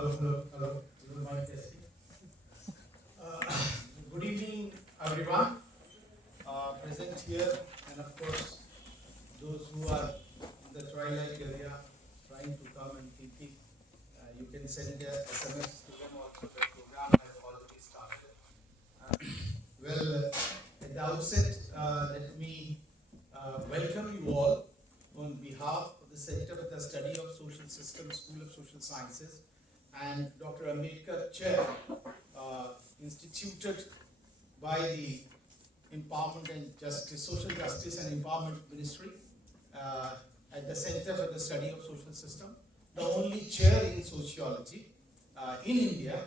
Hello. Mic testing. Good evening, everyone present here, and of course, those who are in the twilight area trying to come and thinking. You can send a SMS to them also. The program has already started. Well, at the outset, let me welcome you all on behalf of the Center for the Study of Social Systems, School of Social Sciences, and Dr. Ambedkar Chair, instituted by the Empowerment and Justice, Social Justice and Empowerment Ministry at the Center for the Study of Social System, the only chair in sociology in India.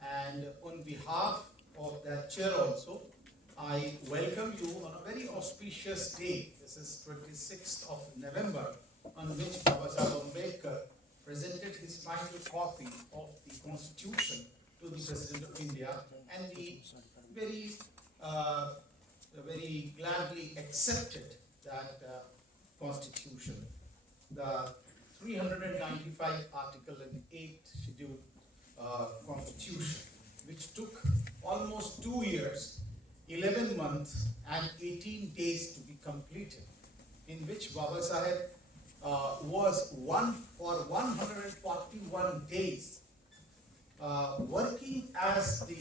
And on behalf of that chair also, I welcome you on a very auspicious day. This is 26th of November, on which Prof Ambedkar presented his final copy of the Constitution to the President of India, and he very gladly accepted that Constitution. The 395 article and 8 schedule Constitution, which took almost 2 years, 11 months and 18 days to be completed, in which Baba Saheb was for 141 days working as the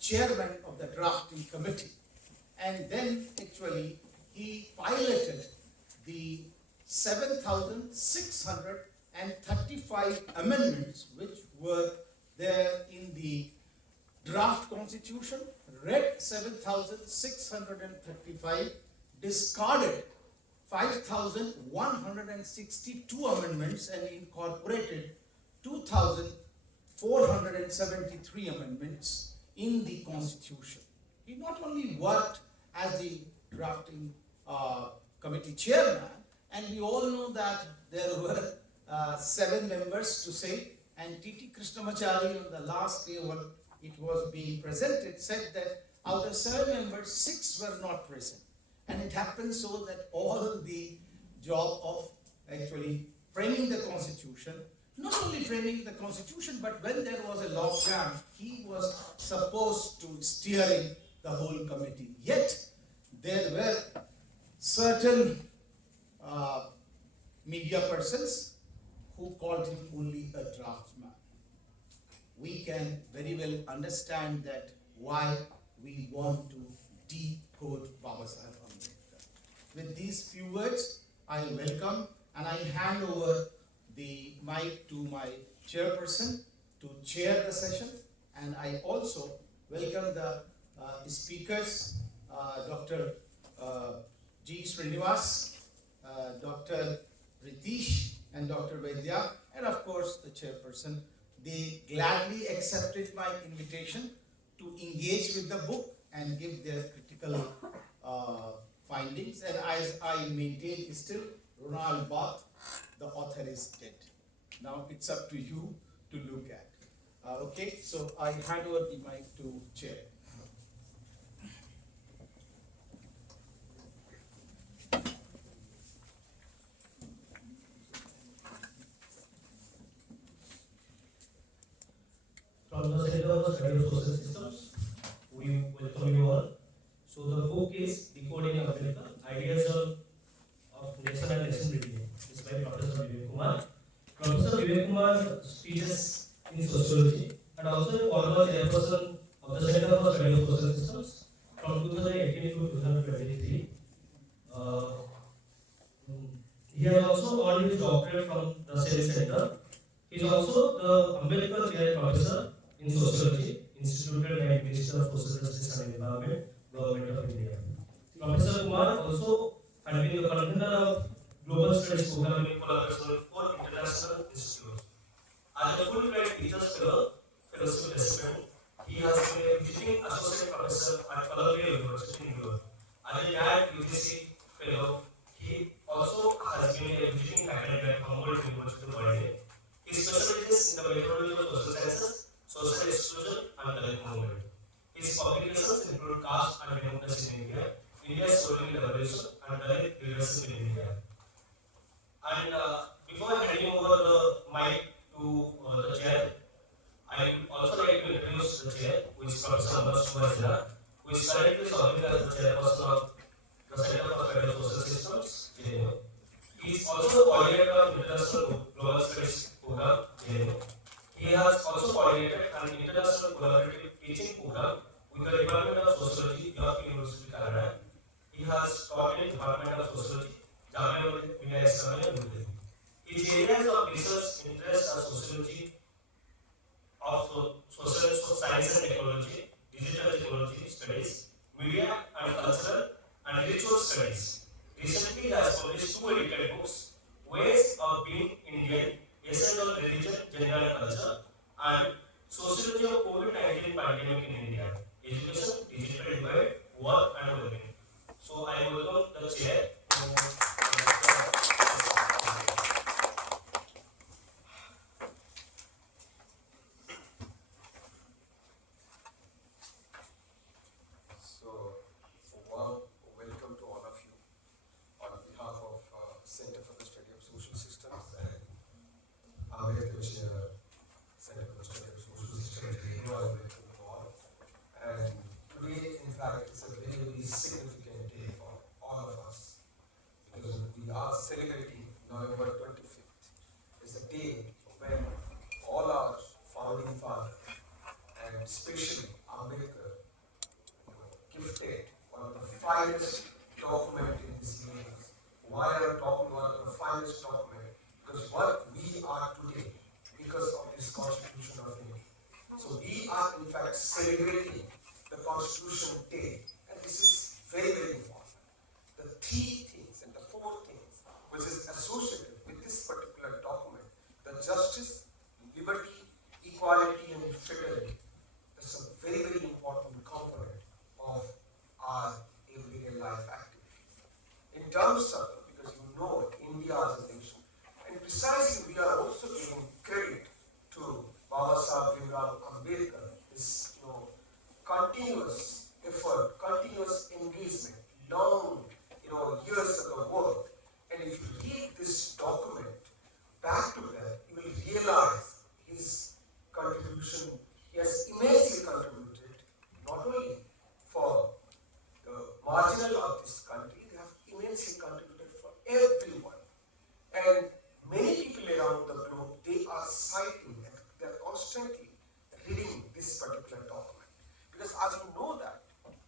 chairman of the drafting committee. And then actually he piloted the 7,635 amendments which were there in the draft constitution, read 7,635, discarded 5,162 amendments and incorporated 2,473 amendments in the constitution. He not only worked as the drafting committee chairman, and we all know that there were 7 members to say, and T.T. Krishnamachari on the last day when it was being presented said that out of 7 members, 6 were not present. And it happened so that all the job of actually framing the constitution, not only framing the constitution, but when there was a lockdown, he was supposed to steering the whole committee. Yet there were certain media persons who called him only a draftsman. We can very well understand that why we want to decode Baba Saheb Ambedkar. With these few words, I welcome and I hand over the mic to my chairperson to chair the session, and I also welcome the speakers, Dr. G. Srinivas, Dr. Ratheesh, and Dr. Vaid, and of course the chairperson. They gladly accepted my invitation to engage with the book and give their critical findings. And as I maintain still, Ronald Barthes, the author is dead. Now it's up to you to look at. Okay, so I hand over the mic to chair. From the Center for Study of Social Systems, we welcome you all. So the book is Decoding Ambedkar, Ideas of Nation and Nation Building. It's by Prof Vivek Kumar. Prof Vivek Kumar teaches in Sociology and also a former chairperson of the Center for Study of Social Systems from 2018 to 2023. He has also earned his doctorate from the same center. He is also the Ambedkar Chair Professor in Sociology, instituted by Minister of Social Justice and Environment, Government of India. Professor Kumar also had been the convener of Global Studies Program in collaboration with 4 international institutes. As a full-time Teachers Fellowship recipient, he has been a visiting associate professor at Columbia University in New York. As a DAD UGC Fellow, he also has been a visiting faculty at Humboldt University, Berlin. His specialties in the methodology of social sciences, social exclusion, and collective movement. His publications include Caste and Democracy in India, India's Social Revolution, and Dalit Leadership in India. And before handing over the mic to the chair, Systems, JNU. He is also the coordinator of International Global Studies Program, JNU. He has also coordinated an international collaborative teaching program with the Department of Sociology, York University, Canada. He has taught in the Department of Sociology, Jamia Millia Islamia, New Delhi. His areas of research interest are sociology of social science and technology, digital technology studies, media and cultural and ritual studies. Recently, he has published two edited books, Ways of Being Indian, Essays on Religion, Gender and Culture, and Sociology of COVID-19 Pandemic in India, Education, Digital Divide, Work and Well-being. So I welcome the chair. Welcome to all of you on behalf of Center for the Study of Social Systems and Ambedkar Chair, Center for the Study of Social Systems. I welcome you all. And today, in fact, it's a very, very significant day for all of us because we are celebrating November 25th. It's a day when all our founding fathers and especially Ambedkar gifted one of the finest document in this universe. Why I'm talking about the finest document? Because what we are today, because of this Constitution of India. So we are in fact celebrating the Constitution Day, and this is very, very important. The three things and the four things which is associated with this particular document, the justice, liberty, equality, and fidelity. That's a very, very important component of our everyday life activities. In terms of, because you know India as a nation, and precisely we are also giving credit to Baba Sahib Bhimrao Ambedkar, this continuous effort, continuous engagement, long years of the work. And if you read this document back to that, you will realize his contribution. He has immensely contributed, not only for the marginal of this country, they have immensely contributed for everyone. And many people around the globe, they are citing, they are constantly reading this particular document. Because as you know that,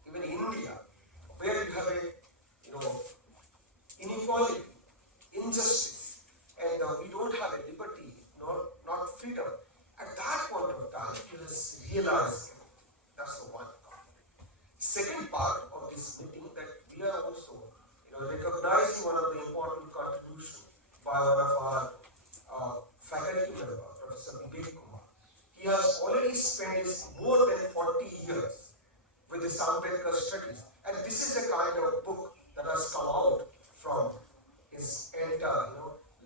even in India, where you have a inequality, injustice, and we don't have a liberty, not freedom, at that point of time, he has realized it. That's the one part. Second part of this meeting, that we are also recognizing one of the important contributions by one of our faculty member, Professor Vivek Kumar. He has already spent more than 40 years with the Ambedkar studies, and this is the kind of book that has come out from his entire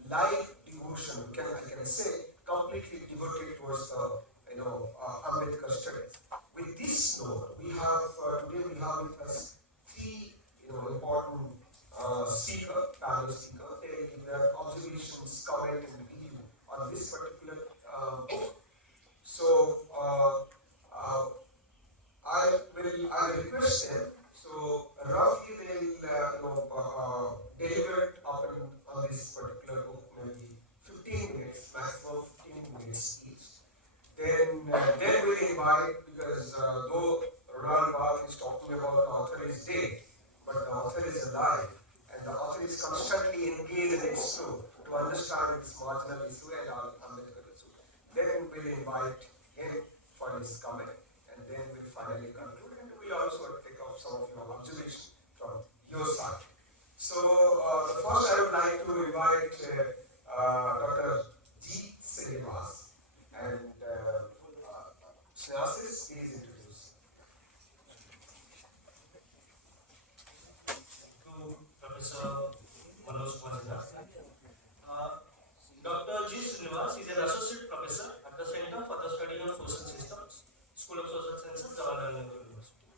life devotion. I can say completely devoted towards the Ambedkar studies. With this note, we have today we have with us three important panel speakers. They will give their observations, comment, and review on this particular book. So I request them. So roughly they will deliver it on this particular book, maybe 15 minutes, maximum 15 minutes each. Then we'll invite, because though Ronald Barth is talking about the author is dead, but the author is alive, and the author is constantly engaged and explored to understand this marginal issue and our Ambedkar issue. Then we'll invite him for his comment, and then we'll finally conclude, and we'll also take up some of your observations from your side. So the first I would like to invite Dr. G. Srinivas, and Srinivas, please introduce. To Professor Manoj Kumar Jena. Dr. G. Srinivas is an associate professor at the Center for the Study of Social Systems, School of Social Sciences, Jawaharlal Nehru University.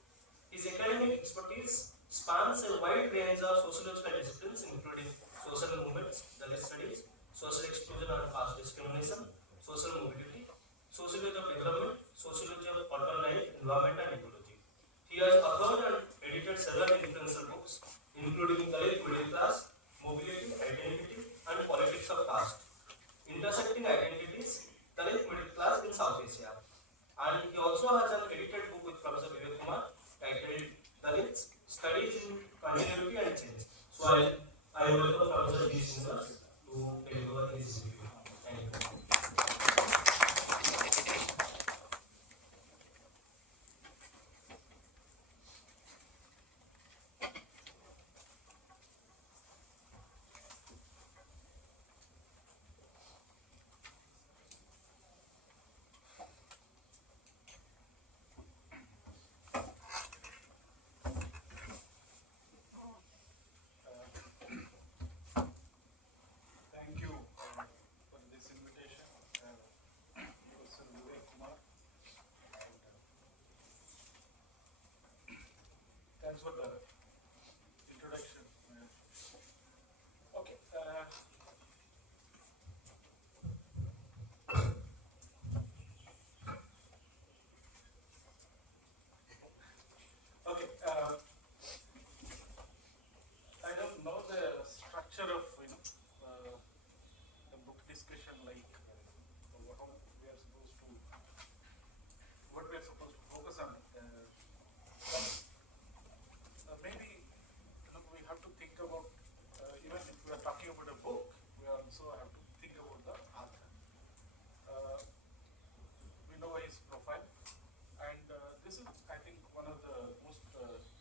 His academic expertise spans a wide range of sociological disciplines, including social movements, gender studies, social exclusion and caste discrimination, social mobility, sociology of development, sociology of urban life, I welcome Professor G. Srinivas to deliver his review. Thank you. Thank you for this invitation, Prof Vivek Kumar. And, thanks for the introduction. Okay. Okay. I don't know the structure of the book discussion, like how we are supposed to, what we are supposed to focus on. Maybe we have to think about, even if we are talking about a book, we also have to think about the author. We know his profile, and this is, I think, one of the most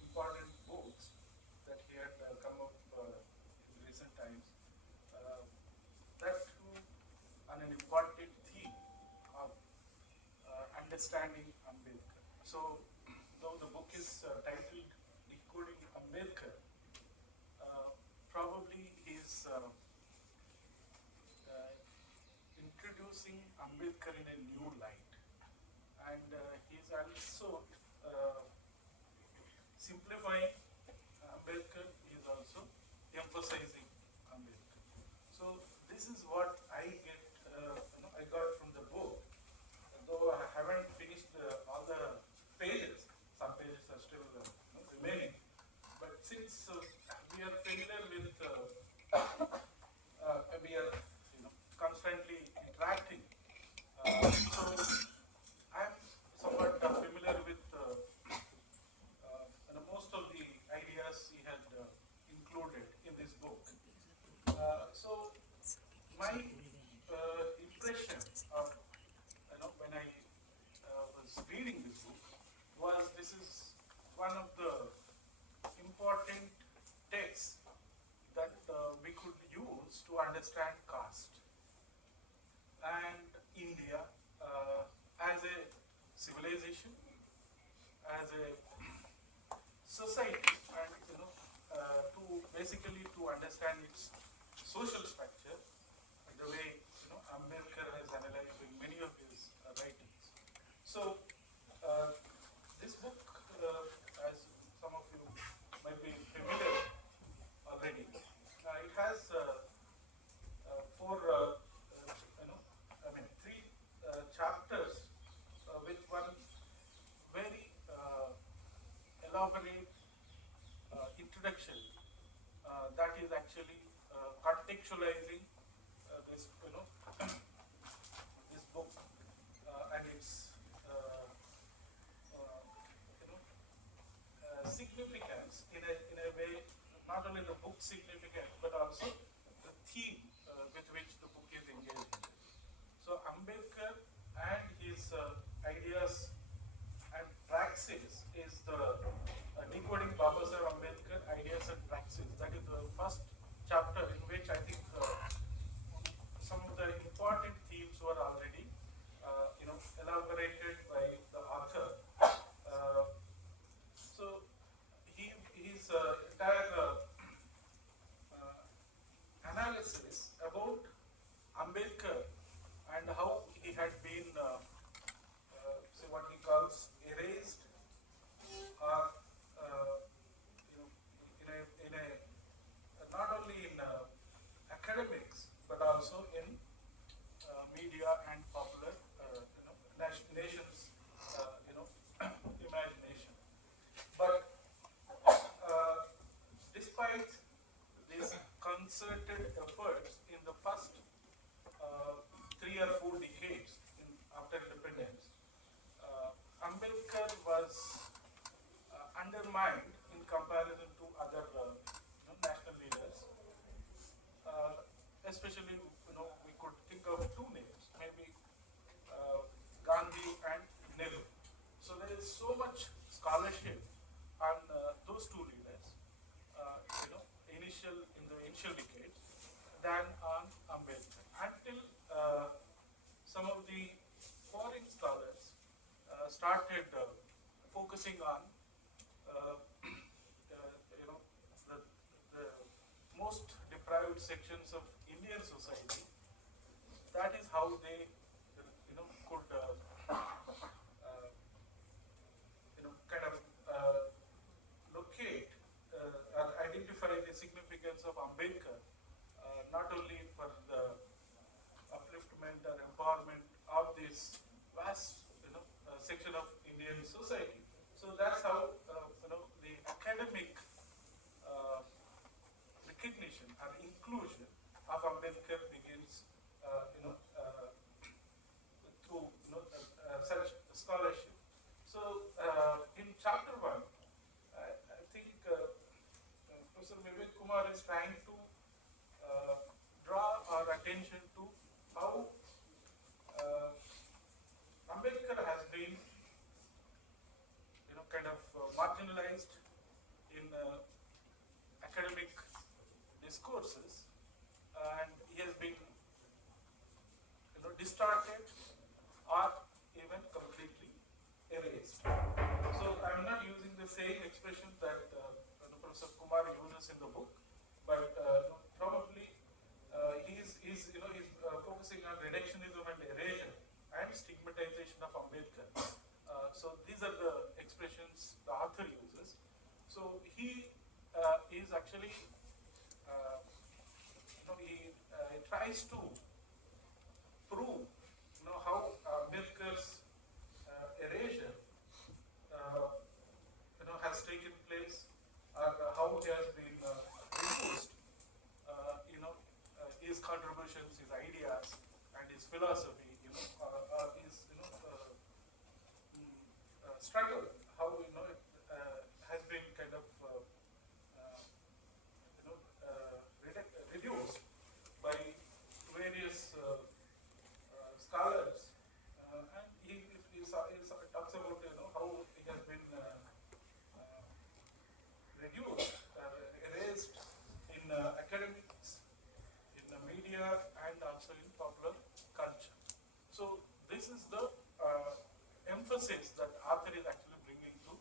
important books that he had come up in recent times. That too on an important theme of understanding Ambedkar. So, though the book is titled Decoding Ambedkar, probably he is introducing Ambedkar in a new light, and he is also simplifying Ambedkar. He is also emphasizing Ambedkar. So this is what I get. I got from the book. Though I haven't finished all the pages, some pages are still remaining. But since we are familiar with, we are constantly interacting, so I am somewhat familiar with most of the ideas he had included in this book. So my impression of when I was reading this book was this is one of the important texts that we could use to understand caste and India as a civilization, as a society, and to basically to understand its social structure, the way Ambedkar has analyzed in many of his writings. So this book, as some of you might be familiar already, it has three chapters with one very elaborate introduction that is actually contextualizing this this book and its significance in a way, not only the book significance but also the theme with which the book is engaging. So Ambedkar and his ideas and praxis is the Decoding Ambedkar Ideas and Praxis. That is the first chapter in which I think some of the important themes were already elaborated by the author. So his entire analysis about Ambedkar and how he had been say what he calls erased or in a not only in academics but also in media and popular nations imagination. But despite these concerted efforts in the first 3 or 4 decades after independence, Ambedkar was undermined in comparison to other national leaders especially, we could think of two names, maybe Gandhi and Nehru. So there is so much scholarship on those two leaders, in the initial decades, than on Ambedkar. Until some of the foreign scholars started focusing on, the most deprived sections of Indian society. That is how they, could, kind of locate or identify the significance of Ambedkar, not only for the upliftment or empowerment of this vast, section of Indian society. So that's how, the academic recognition or inclusion of Ambedkar begins, through such scholarship. So in chapter 1, I think Professor Vivek Kumar is trying to draw our attention to how Ambedkar has been, kind of marginalized in academic discourses, and he has been, distorted or even completely erased. So I'm not using the same expression that Professor Kumar uses in the book, but probably he's focusing on reductionism and erasure and stigmatization of Ambedkar. So these are the expressions the author uses. So he is actually, he tries to prove, how Ambedkar's erasure, has taken place, or how he has been reduced, his contributions, his ideas, and his philosophy, his, struggle, how, it has been kind of, reduced by various scholars, and he talks about, how it has been reduced, erased in academics, in the media, and also in popular culture. So this is the emphasis that author is actually bringing to,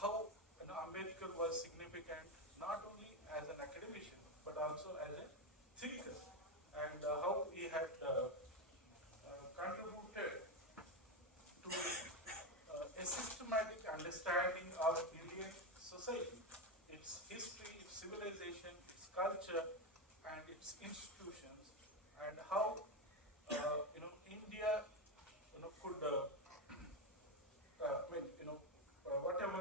how Ambedkar was significant not only as an academician but also as a thinker, and how he had contributed to a systematic understanding of Indian society, its history, its civilization, its culture, and its institutions, and how India could whatever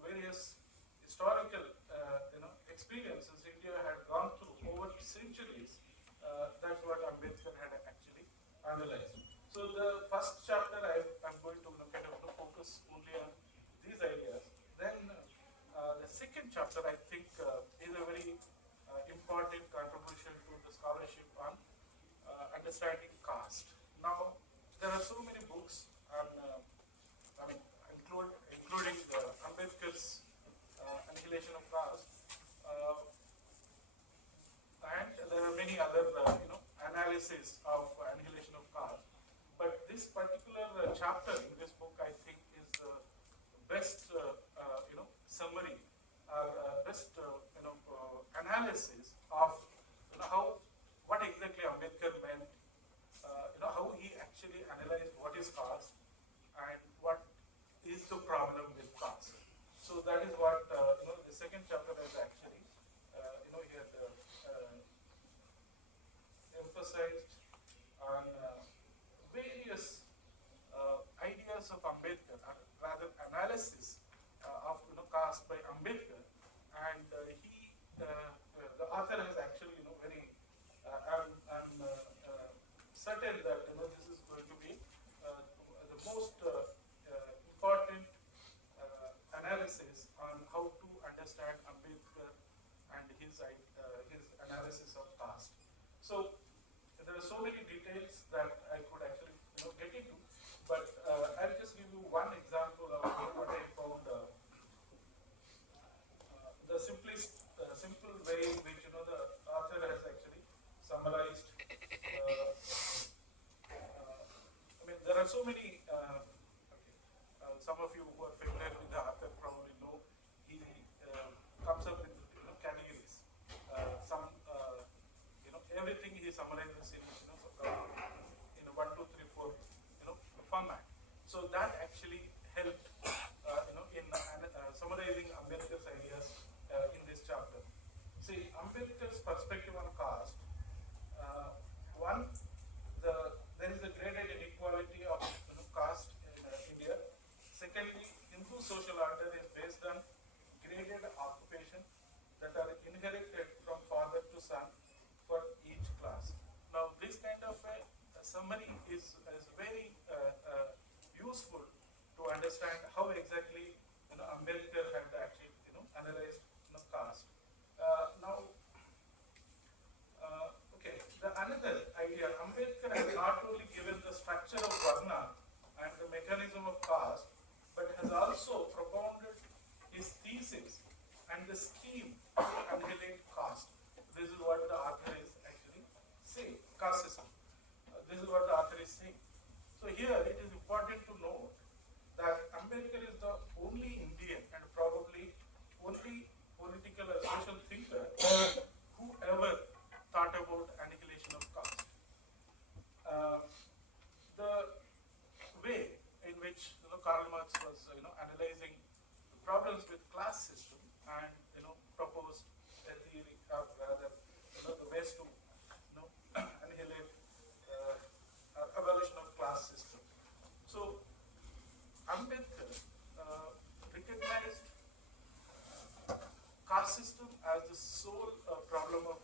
various historical experiences India had gone through over centuries. That's what Ambedkar had actually analyzed. So the first chapter I'm going to kind of focus only on these ideas. Then the second chapter I think is a very important contribution to the scholarship on understanding caste. Now there are so many books on, including Ambedkar's Annihilation of Caste, and there are many other analysis of Annihilation of Caste. But this particular chapter in this book, I think, is the best summary, best analysis of what exactly Ambedkar meant, how he actually analyzed what is caste and what is the problem with caste. So that is what the second chapter is actually, he had emphasized on various ideas of Ambedkar, or rather analysis of caste by Ambedkar, and the author has actually very I'm certain that this is going to be the most important analysis on how to understand Ambedkar and his are so many details that I could actually get into, but I'll just give you one example of what I found. The simple way in which the author has actually summarized. I mean, there are so many. Some of you who are familiar with the author probably know he comes up with categories. Everything he summarizes in 1, 2, 3, 4 format. So that actually helped in summarizing Ambedkar's ideas in this chapter. See, Ambedkar's perspective on caste. One, there is a graded inequality of caste in India. Secondly, Hindu social order is based on graded occupation that are inherited from father to son for each class. Now, this kind of a summary is very useful to understand how exactly Ambedkar had actually analyzed caste. Okay, the another idea, Ambedkar has not only given the structure of Varna and the mechanism of caste, but has also propounded his thesis and the scheme to annihilate caste. This is what the author is actually saying, caste system. This is what the author is saying. So here it is important to note that Ambedkar is the only Indian and probably only political or social thinker who ever thought about annihilation of caste. The way in which Karl Marx was analyzing the problems with class system and proposed a theory of rather the ways to annihilate abolition of class system. So Ambedkar recognized caste system as the sole problem of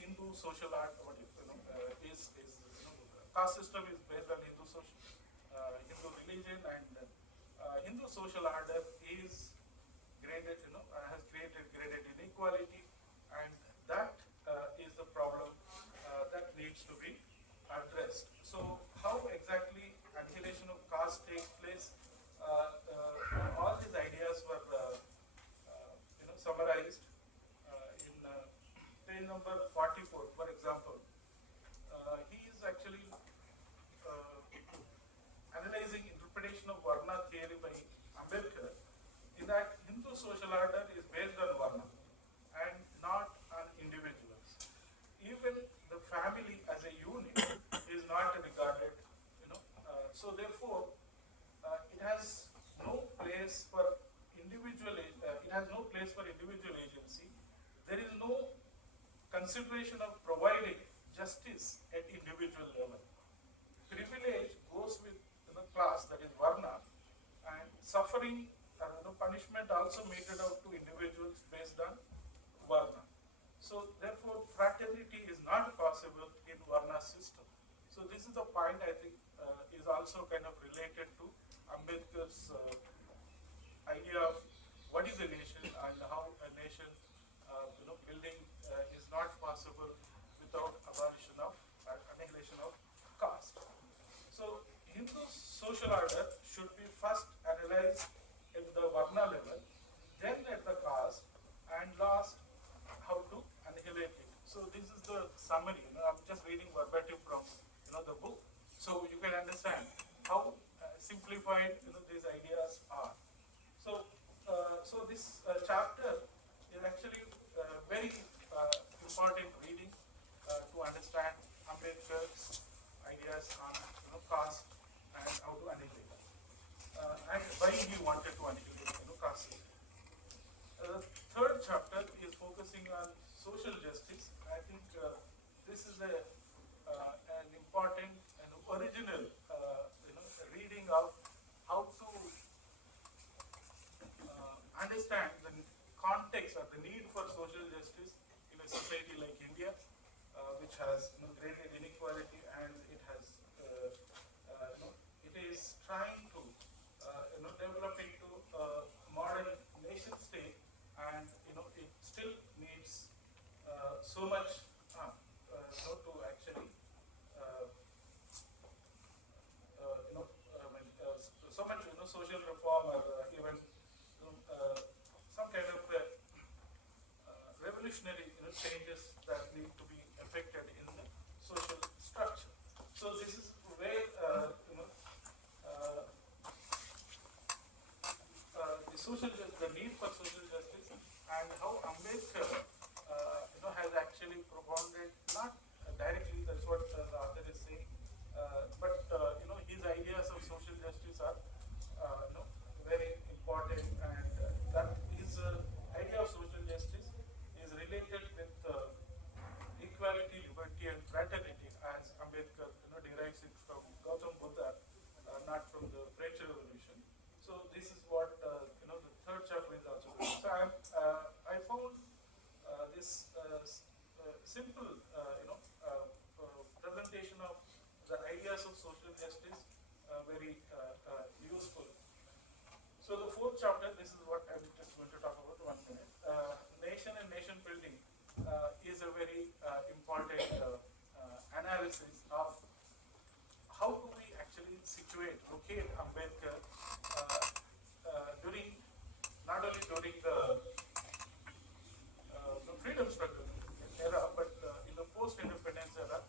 Hindu social art. Caste system is based on Hindu Hindu religion, and Hindu social order is graded, has created graded inequality, and that is the problem that needs to be addressed. So, how exactly annihilation of caste takes place? All these ideas were, summarized in page number 44. For example, he is actually analyzing interpretation of Varna theory by Ambedkar, in that Hindu social order is based on Varna and not on individuals. Even the family as a unit is not regarded, so therefore it has no place for individual. It has no place for individual agency. There is no consideration of providing justice at individual level. Privilege goes with class, that is Varna, and suffering, punishment also meted out to individuals based on Varna. So therefore, fraternity is not possible in Varna system. So this is the point I think is also kind of related to Ambedkar's idea of what is a nation and how a nation, building is not possible without abolition of annihilation of caste. So Hindu social order should be first analyzed at the Varna level, then at the caste, and last how to annihilate it. So this is the summary. I'm just reading verbatim from the book, so you can understand how simplified these ideas are. So so this chapter is actually very important reading to understand Ambedkar's ideas on caste and how to annihilate it, and why he wanted to annihilate caste. Third chapter is focusing on social justice. I think this is an important and original reading of how to understand the context or the need for social justice in a society like India, which has graded inequality, and it has it is trying to develop into a modern nation state, and it still needs so much to actually revolutionary changes that need to be effected in the social structure. So this is where the need for social justice and how Ambedkar has actually propounded, not directly, that's what the author is saying, but his ideas of social justice are very important, and that his idea of social justice is related with equality, liberty, and fraternity, as Ambedkar derives it from Gautam Buddha, not from the French Revolution. So this is what the third chapter is also doing. So I found this simple presentation of the ideas of social justice very useful. So the fourth chapter, this is what I'm just going to talk about 1 minute. Nation and nation building is a very important analysis of how do we actually locate Ambedkar during, not only during the freedom struggle era, but in the post-independence era,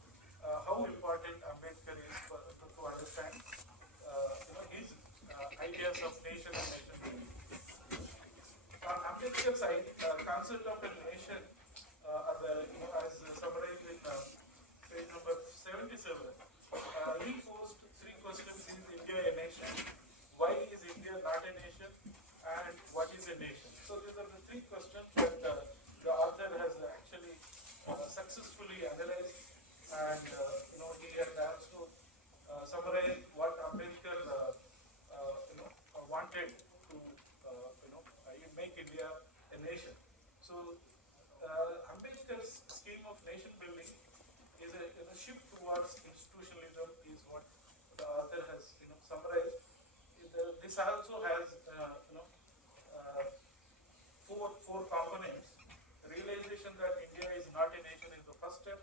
how important Ambedkar is to understand his ideas of nation and nation building. Ambedkar's concept of a nation, as summarized in page number 77, he posed three questions: is India a nation? Why is India not a nation? And what is a nation? So these are the three questions that the author has actually successfully analyzed, and he has also summarized what Ambedkar wanted to make India a nation. So Ambedkar's scheme of nation building is a shift towards institutionalism, is what the author has summarized. This also has four components. Realization that India is not a nation is the first step.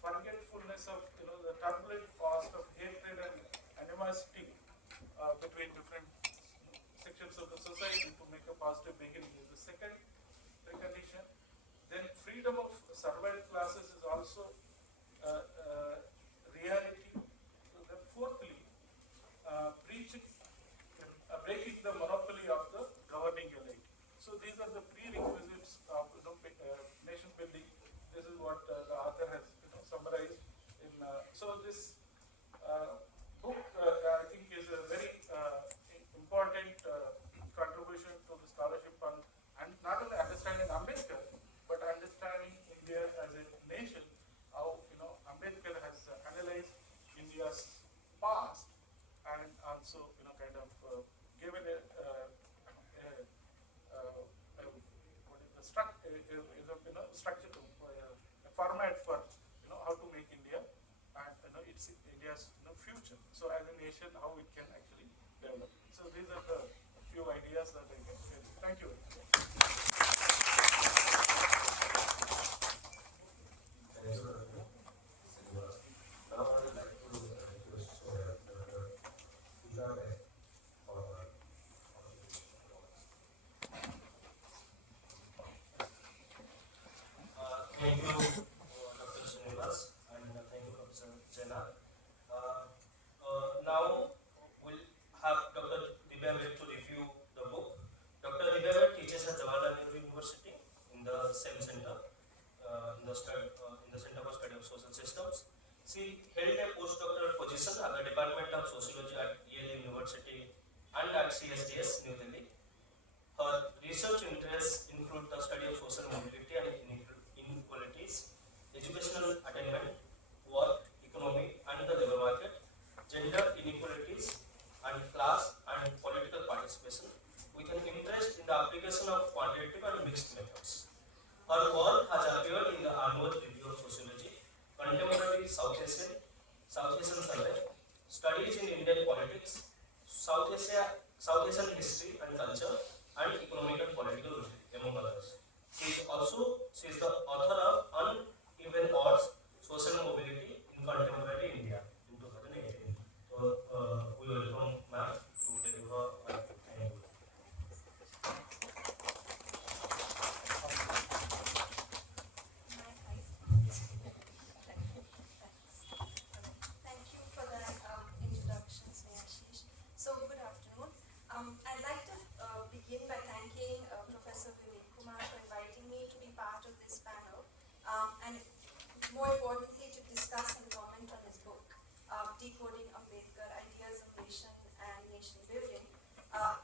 Forgetfulness of the turbulent cost of hatred and animosity between different sections of the society to make a positive beginning is the second precondition. Then freedom of survived classes is also reality. So then fourthly, breaking the monopoly of the governing elite. So these are the prerequisites of nation building. This is what the author has summarized in. So this book, I think, is a very important contribution to the scholarship on, and not only understanding Ambedkar, but understanding India as a nation. How Ambedkar has analyzed India's past, and also kind of given a structure, a format for how to make India and it's India's future. So as a nation, how it can actually develop. So these are the few ideas that I can share. Thank you. Thank you, Srinivas. Now I would like to request Divya Vaid for Thank you, Dr. Srinivas, and thank you, Professor Jena. Now we'll have Dr. Divya Vaid to review the book. Dr. Divya Vaid teaches at Jawaharlal Nehru University in the SEM Center, in the Center for Study of Social Systems. She held a postdoctoral position at the Department of Sociology at Yale University and at CSSS, New Delhi. Her research interests include the study of social mobility and inequalities, educational attainment, work, economy and the labor market, gender inequalities, and class and political participation, with an interest in the application of quantitative and mixed methods. Her work has appeared in the Annual Review of Sociology, Contemporary South Asian Survey, Studies in Indian Politics, South Asian History and Culture, and Economic and Political Review, among others. She is the author of Uneven Odds, Social Mobility in Contemporary India in 2018. So we welcome ma'am to deliver our thank you. more importantly to discuss and comment on his book, Decoding Ambedkar, Ideas of Nation and Nation Building.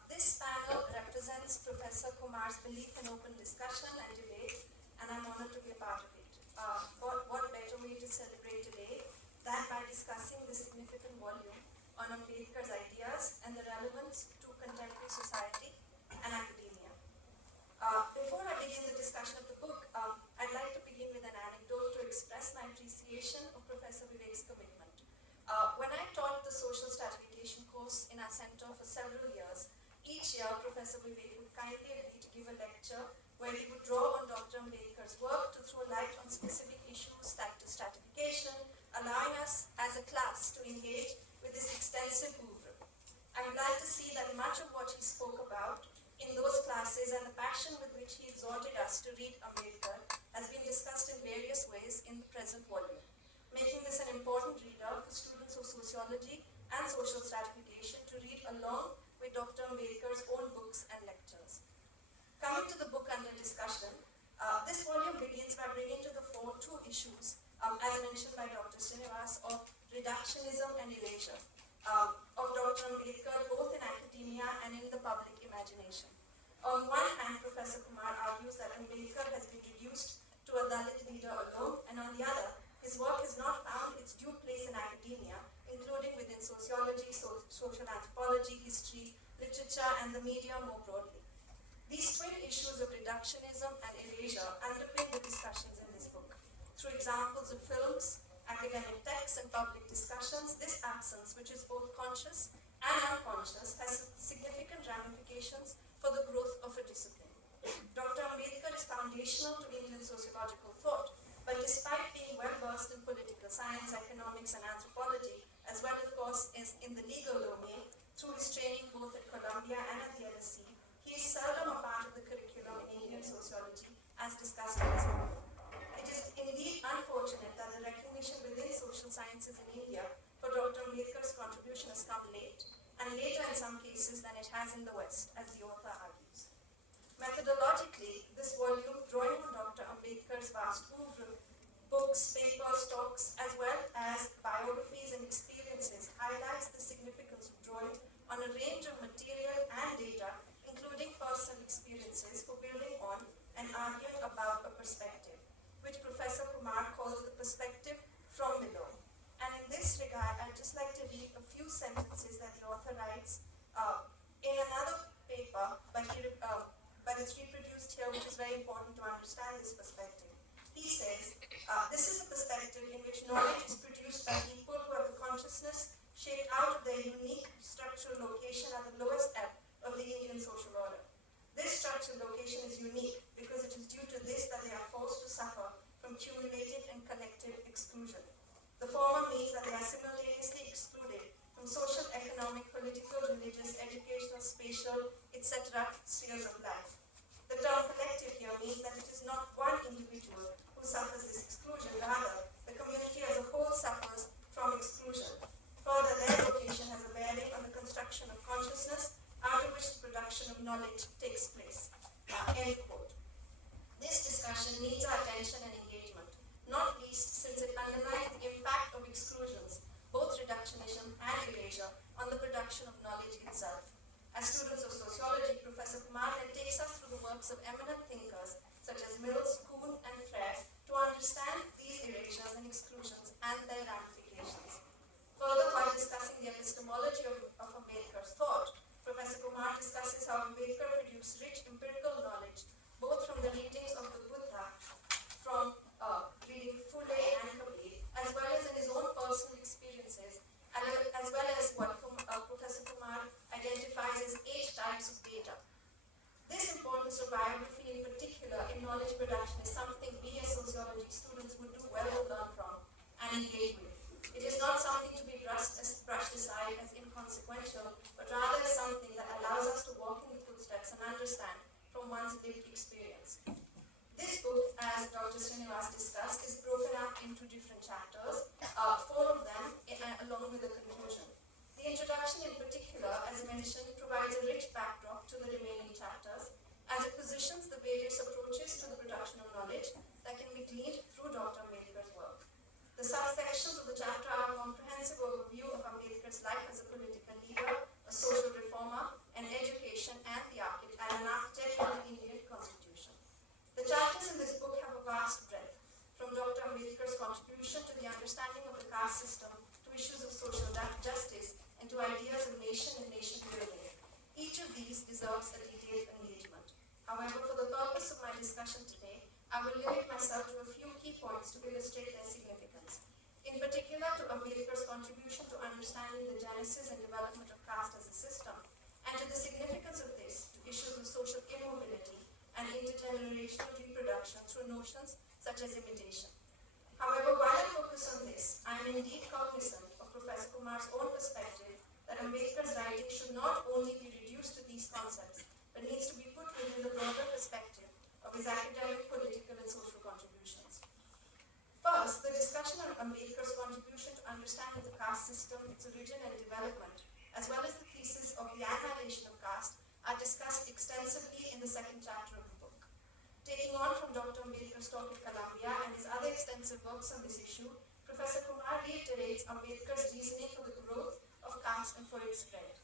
This panel represents Professor Kumar's belief in open discussion and debate, and I'm honored to be a part of it. What better way to celebrate today than by discussing this significant volume on Ambedkar's ideas and the relevance to contemporary society and academia. Before I begin the discussion of the book, I'd like to begin with an anecdote to express my appreciation of Professor Vivek's commitment. When I taught the social stratification course in our center for several years, each year Professor Vivek would kindly agree to give a lecture where he would draw on Dr. Ambedkar's work to throw light on specific issues tied to stratification, allowing us as a class to engage with this extensive oeuvre. I'm glad to see that much of what he spoke about in those classes and the passion with which he exhorted us to read Ambedkar has been discussed in various ways in the present volume, making this an important reader for students of sociology and social stratification to read along with Dr. Ambedkar's own books and lectures. Coming to the book under discussion, this volume begins by bringing to the fore two issues, as mentioned by Dr. Srinivas, of reductionism and erasure, of Dr. Ambedkar both in academia and in the public imagination. On one hand, Professor Kumar argues that Ambedkar has been reduced to a Dalit leader alone, and on the other, his work has not found its due place in academia, including within sociology, social anthropology, history, literature, and the media more broadly. These twin issues of reductionism and erasure underpin the discussions in this book. Through examples of films, academic texts, and public discussions, this absence, which is both conscious and unconscious, has significant ramifications for the growth of a discipline. Dr. Ambedkar is foundational to Indian sociological thought, but despite being well-versed in political science, economics, and anthropology, as well, of course, as in the legal domain, through his training both at Columbia and at the LSE, he is seldom a part of the curriculum in Indian sociology, as discussed in this book. It is indeed unfortunate that the recognition within social sciences in India for Dr. Ambedkar's contribution has come late, and later in some cases than it has in the West, as the author argues. Methodologically, this volume, drawing on Dr. Ambedkar's vast oeuvre, books, papers, talks, as well as biographies and experiences, highlights the significance of drawing on a range of material and data, including personal experiences, for building on and arguing about a perspective, which Professor Kumar calls the perspective from below. And in this regard, I'd just like to read a few sentences that the author writes in another paper, but it's reproduced here, which is very important to understand this perspective. He says, this is a perspective in which knowledge is produced by people who have a consciousness shaped out of their unique structural location at the lowest ebb of the Indian social order. This structural location is unique because it is due to this that they are forced to suffer from cumulative and collective exclusion. The former means that they are simultaneously excluded from social, economic, political, religious, educational, spatial, etc. spheres of life. The term collective here means that it is not one individual who suffers this exclusion, rather, the community as a whole suffers from exclusion. Further, their location has a bearing on the construction of consciousness out of which the production of knowledge takes place. End quote. This discussion needs our attention and engagement, not least since it underlines the impact of exclusions, both reductionism and erasure, on the production of knowledge itself. As students of sociology, Professor Kumar then takes us through the works of eminent thinkers such as Mills, Kuhn, and Frere to understand these erasures and exclusions and their ramifications. Further, while discussing the epistemology of Ambedkar's thought, Professor Kumar discusses how Ambedkar produced rich empirical knowledge, both from the readings of the Buddha, from reading Fule and Kabir, as well as in his own personal experiences, as well as what Professor Kumar identifies as 8 types of data. This importance of biography in particular in knowledge production is something we as sociology students would do well to learn from and engage with. It is not something to be brushed aside as inconsequential, but rather as something that allows us to walk in the footsteps and understand from one's lived experience. This book, as Dr. Srinivas discussed, is broken up into different chapters, 4 of them along with a conclusion. The introduction in particular, as mentioned, provides a rich backdrop to the remaining chapters, as it positions the various approaches to the production of knowledge that can be gleaned through Dr. Ambedkar's work. The subsections of the chapter are a comprehensive overview of Ambedkar's life as a political leader, a social reformer, an education, and an architect of the Indian Constitution. The chapters in this book have a vast breadth, from Dr. Ambedkar's contribution to the understanding of the caste system, to issues of social justice, and to ideas of nation and nation building. Each of these deserves a detailed engagement. However, for the purpose of my discussion today, I will limit myself to a few key points to illustrate their significance. In particular, to Ambedkar's contribution to understanding the genesis and development of caste as a system, and to the significance of this to issues of social immobility and intergenerational reproduction through notions such as imitation. However, while I focus on this, I am indeed cognizant of Professor Kumar's own perspective that Ambedkar's writing should not only be reduced to these concepts, but needs to be put within the broader perspective of his academic, political, and social contributions. First, the discussion on Ambedkar's contribution to understanding the caste system, its origin and development, as well as the thesis of the annihilation of caste, are discussed extensively in the second chapter of the book. Taking on from Dr. Ambedkar's talk at Columbia and his other extensive works on this issue, Professor Kumar reiterates Ambedkar's reasoning for the growth of caste and for its spread.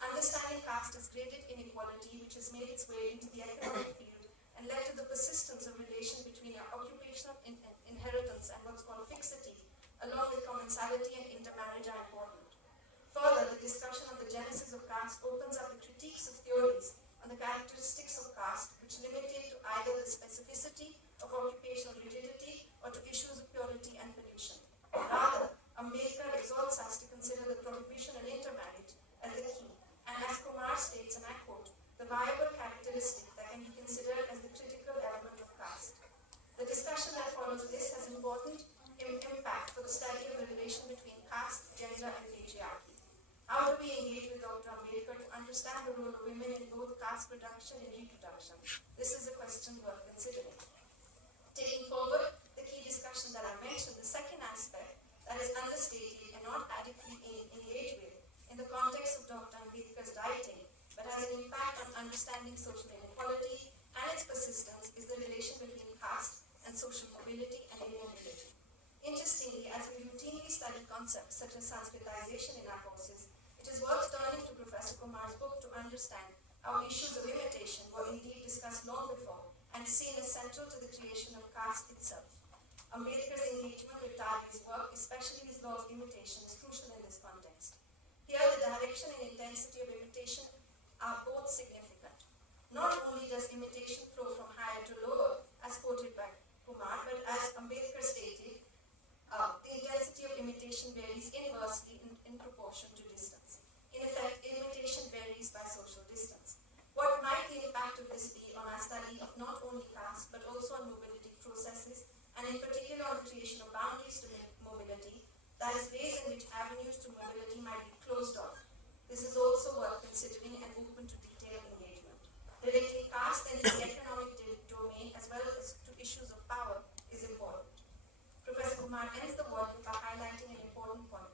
Understanding caste as graded inequality, which has made its way into the economic field and led to the persistence of relation between occupational inheritance and what's called fixity, along with commensality and intermarriage, are important. Further, the discussion of the genesis of caste opens up the critiques of theories on the characteristics of caste, which limit it to either the specificity of occupational rigidity or to issues of purity and pollution. Rather, Ambedkar exhorts us to consider the prohibition and intermarriage as the key, and as Kumar states, and I quote, the viable characteristic that can be considered as the critical element of caste. The discussion that follows this has important impact for the study of the relation between caste, gender, and patriarchy. How do we engage with Dr. Ambedkar to understand the role of women in both caste production and reproduction? This is a question worth considering. Taking forward the key discussion that I mentioned, the second aspect that is understated and not adequately engaged with in the context of Dr. Ambedkar's writing, but has an impact on understanding social inequality and its persistence, is the relation between caste and social mobility and immobility. Interestingly, as we routinely study concepts such as Sanskritization in our courses, it is worth turning to Professor Kumar's book to understand how issues of imitation were indeed discussed long before and seen as central to the creation of caste itself. Ambedkar's engagement with Tari's work, especially his law of imitation, is crucial in this context. Here, the direction and intensity of imitation are both significant. Not only does imitation flow from higher to lower, as quoted by Kumar, but as Ambedkar stated, the intensity of imitation varies inversely in proportion to distance. In effect, imitation varies by social distance. What might the impact of this be on our study of not only caste, but also on mobility processes, and in particular on the creation of boundaries to mobility, that is, ways in which avenues to mobility might be closed off? This is also worth considering and open to detailed engagement. Relating caste then to the economic domain as well as to issues of power is important. Professor Kumar ends the work by highlighting an important point.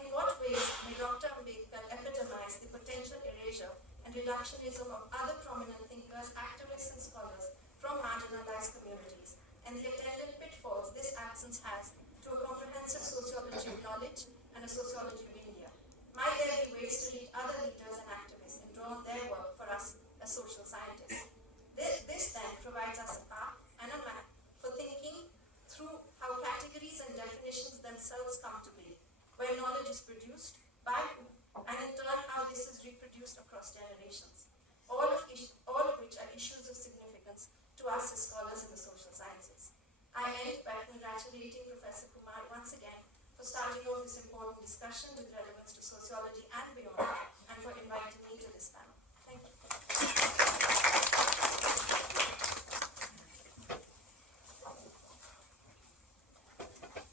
In what ways may Dr. Ambedkar epitomize the potential erasure and reductionism of other prominent thinkers, activists, and scholars from marginalized communities, and the attendant pitfalls this absence has to a comprehensive sociology of knowledge and a sociology of India? Might there be ways to read other leaders and activists and draw on their work for us as social scientists? This then provides us a path and a map for thinking through how categories and definitions themselves come to be, where knowledge is produced, by who, and in turn how this is reproduced across generations, all of which are issues of significance to us as scholars in the social sciences. I end by congratulating Professor Kumar once again for starting off this important discussion with relevance to sociology and beyond, and for inviting me to this panel. Thank you.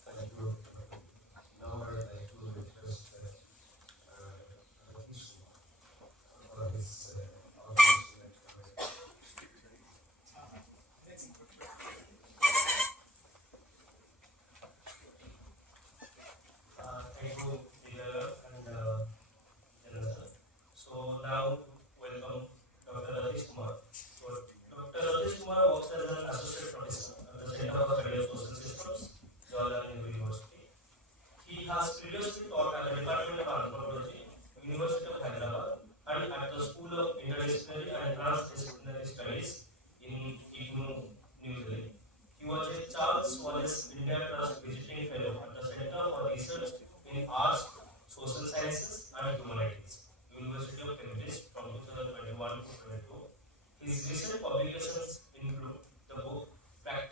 Thank you. Now I'd like to request Ratheesh Kumar for his observation at Committee. Thank you, Divya and Jena. So now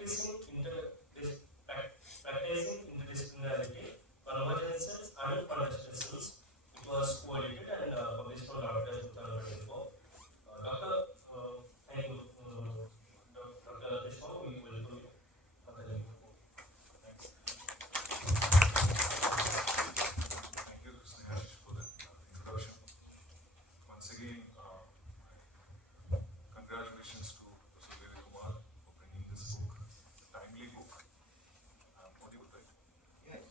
practicing interdisciplinarity, convergences and contestations. It was co-edited and published on Dr. 2024. Thank you, Dr. Ratheesh Kumar. We welcome you. Thank you, Srinivas, for the introduction. Once again, congratulations to Prof Vivek Kumar for bringing this book, a timely book. What do you think? Yes.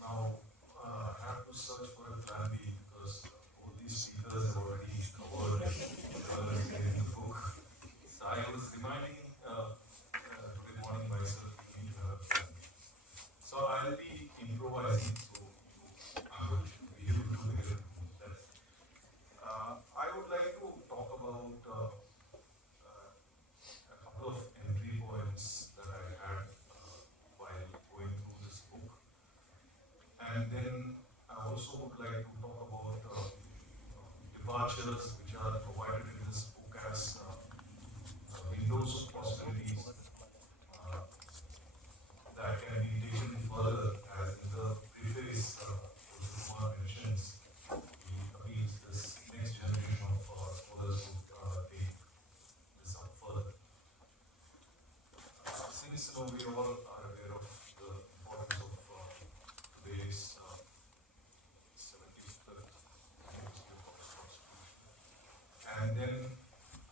Now, I have to search for a plan B because all these speakers have already covered in the book. So I was reminding today morning myself we need to have a plan B. So I'll be improvising, so you will be able to hear that. I would like to talk about a couple of entry points that I had while going through this book. And then I also would like to talk about departures which are provided in this book as windows of possibilities that can be taken further, as in the preface Prof Kumar mentions, he appeals this next generation of scholars would take this up further. Since we all are aware of the importance of today's 75th anniversary of the Constitution. And then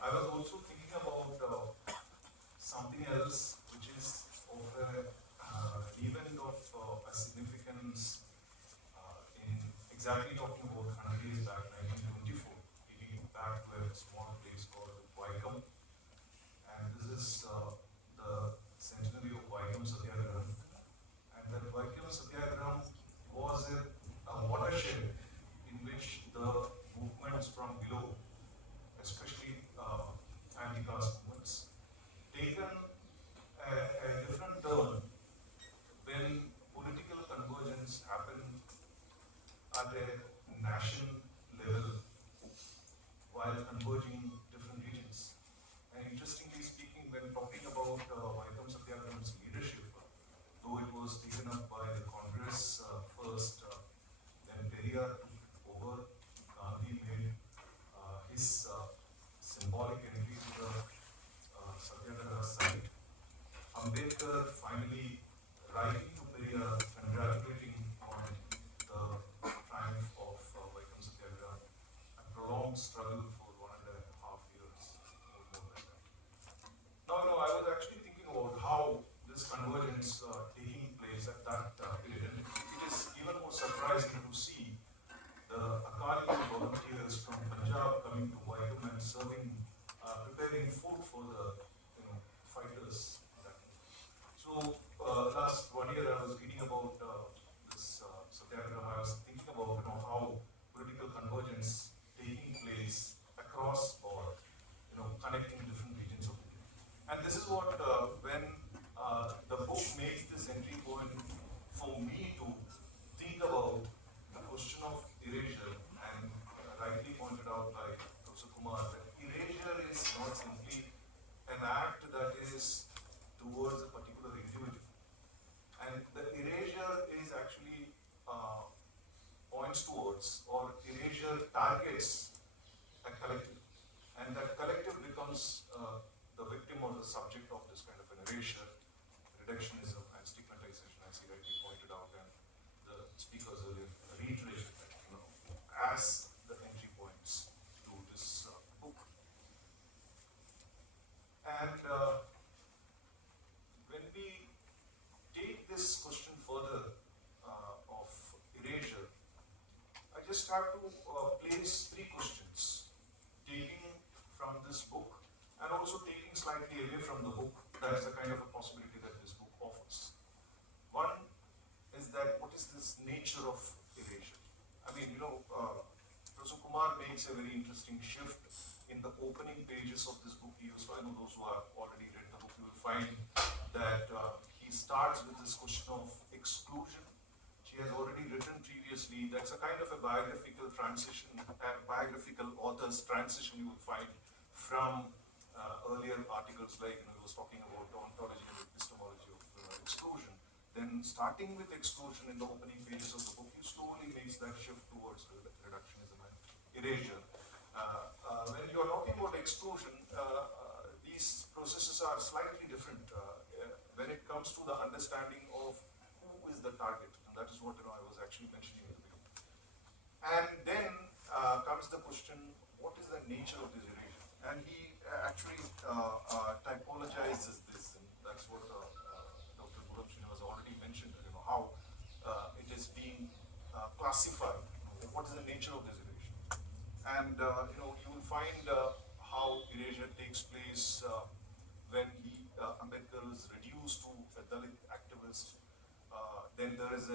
I was also thinking about something else which is of an event of a significance in exactly talking about 100 years back, 1924, dating back to a small place called Vaikam. And this is the centenary of Vaikam Satyagraha. And that Vaikam Satyagraha was a watershed in which the movements from below, especially anti-caste movements, taken a different turn when political convergence happened at a national level while converging different regions. And interestingly speaking, when talking about Vaikam Satyagraha's leadership, though it was taken up by the Congress first, then Periyar took over, Gandhi made his symbolic entry to the Satyagraha site. Ambedkar finally writing to Periyar, congratulating on the triumph of Vaikam Satyagraha, a prolonged struggle for 1.5 years, or more than that. Now, I was actually thinking about how this convergence taking place at that period, and it is even more surprising to see the Akali volunteers from Punjab coming to Vaikam and serving, preparing food for the fighters. So last 1 year I was reading about this Satyagraha. I was thinking about how political convergence taking place across or connecting different regions of India. And this is what when the book makes this entry point for me to think about the question of erasure, and rightly pointed out by Prof Kumar that erasure is not simply an act that is towards a particular individual. And the erasure is actually points towards, or erasure targets a collective. And that collective becomes the victim or the subject of this kind of an erasure, reductionism and stigmatization, as he rightly pointed out, and the speakers earlier reiterated that, as the entry points to this book. And when we take this question further of erasure, I just have to place 3 questions, taking from this book and also taking slightly away from the book. That's the kind of a possibility that this book offers. One is that what is this nature of erasure? I mean, Prof Kumar makes a very interesting shift in the opening pages of this book. I know those who have already read the book find that he starts with this question of exclusion. She has already written previously. That's a kind of a biographical transition, biographical author's transition you will find from earlier articles like, he was talking about the ontology and epistemology of exclusion. Then starting with exclusion in the opening pages of the book, he slowly makes that shift towards reductionism and erasure. When you are talking about exclusion, these processes are slightly different when it comes to the understanding of who is the target, and that is what I was actually mentioning at the beginning. And then comes the question, what is the nature of this erasure? And he actually typologizes this, and that's what Dr. Srinivas already mentioned, how it is being classified. What is the nature of this erasure? And you will find how erasure takes place when Ambedkar is reduced to a Dalit activist. Then there is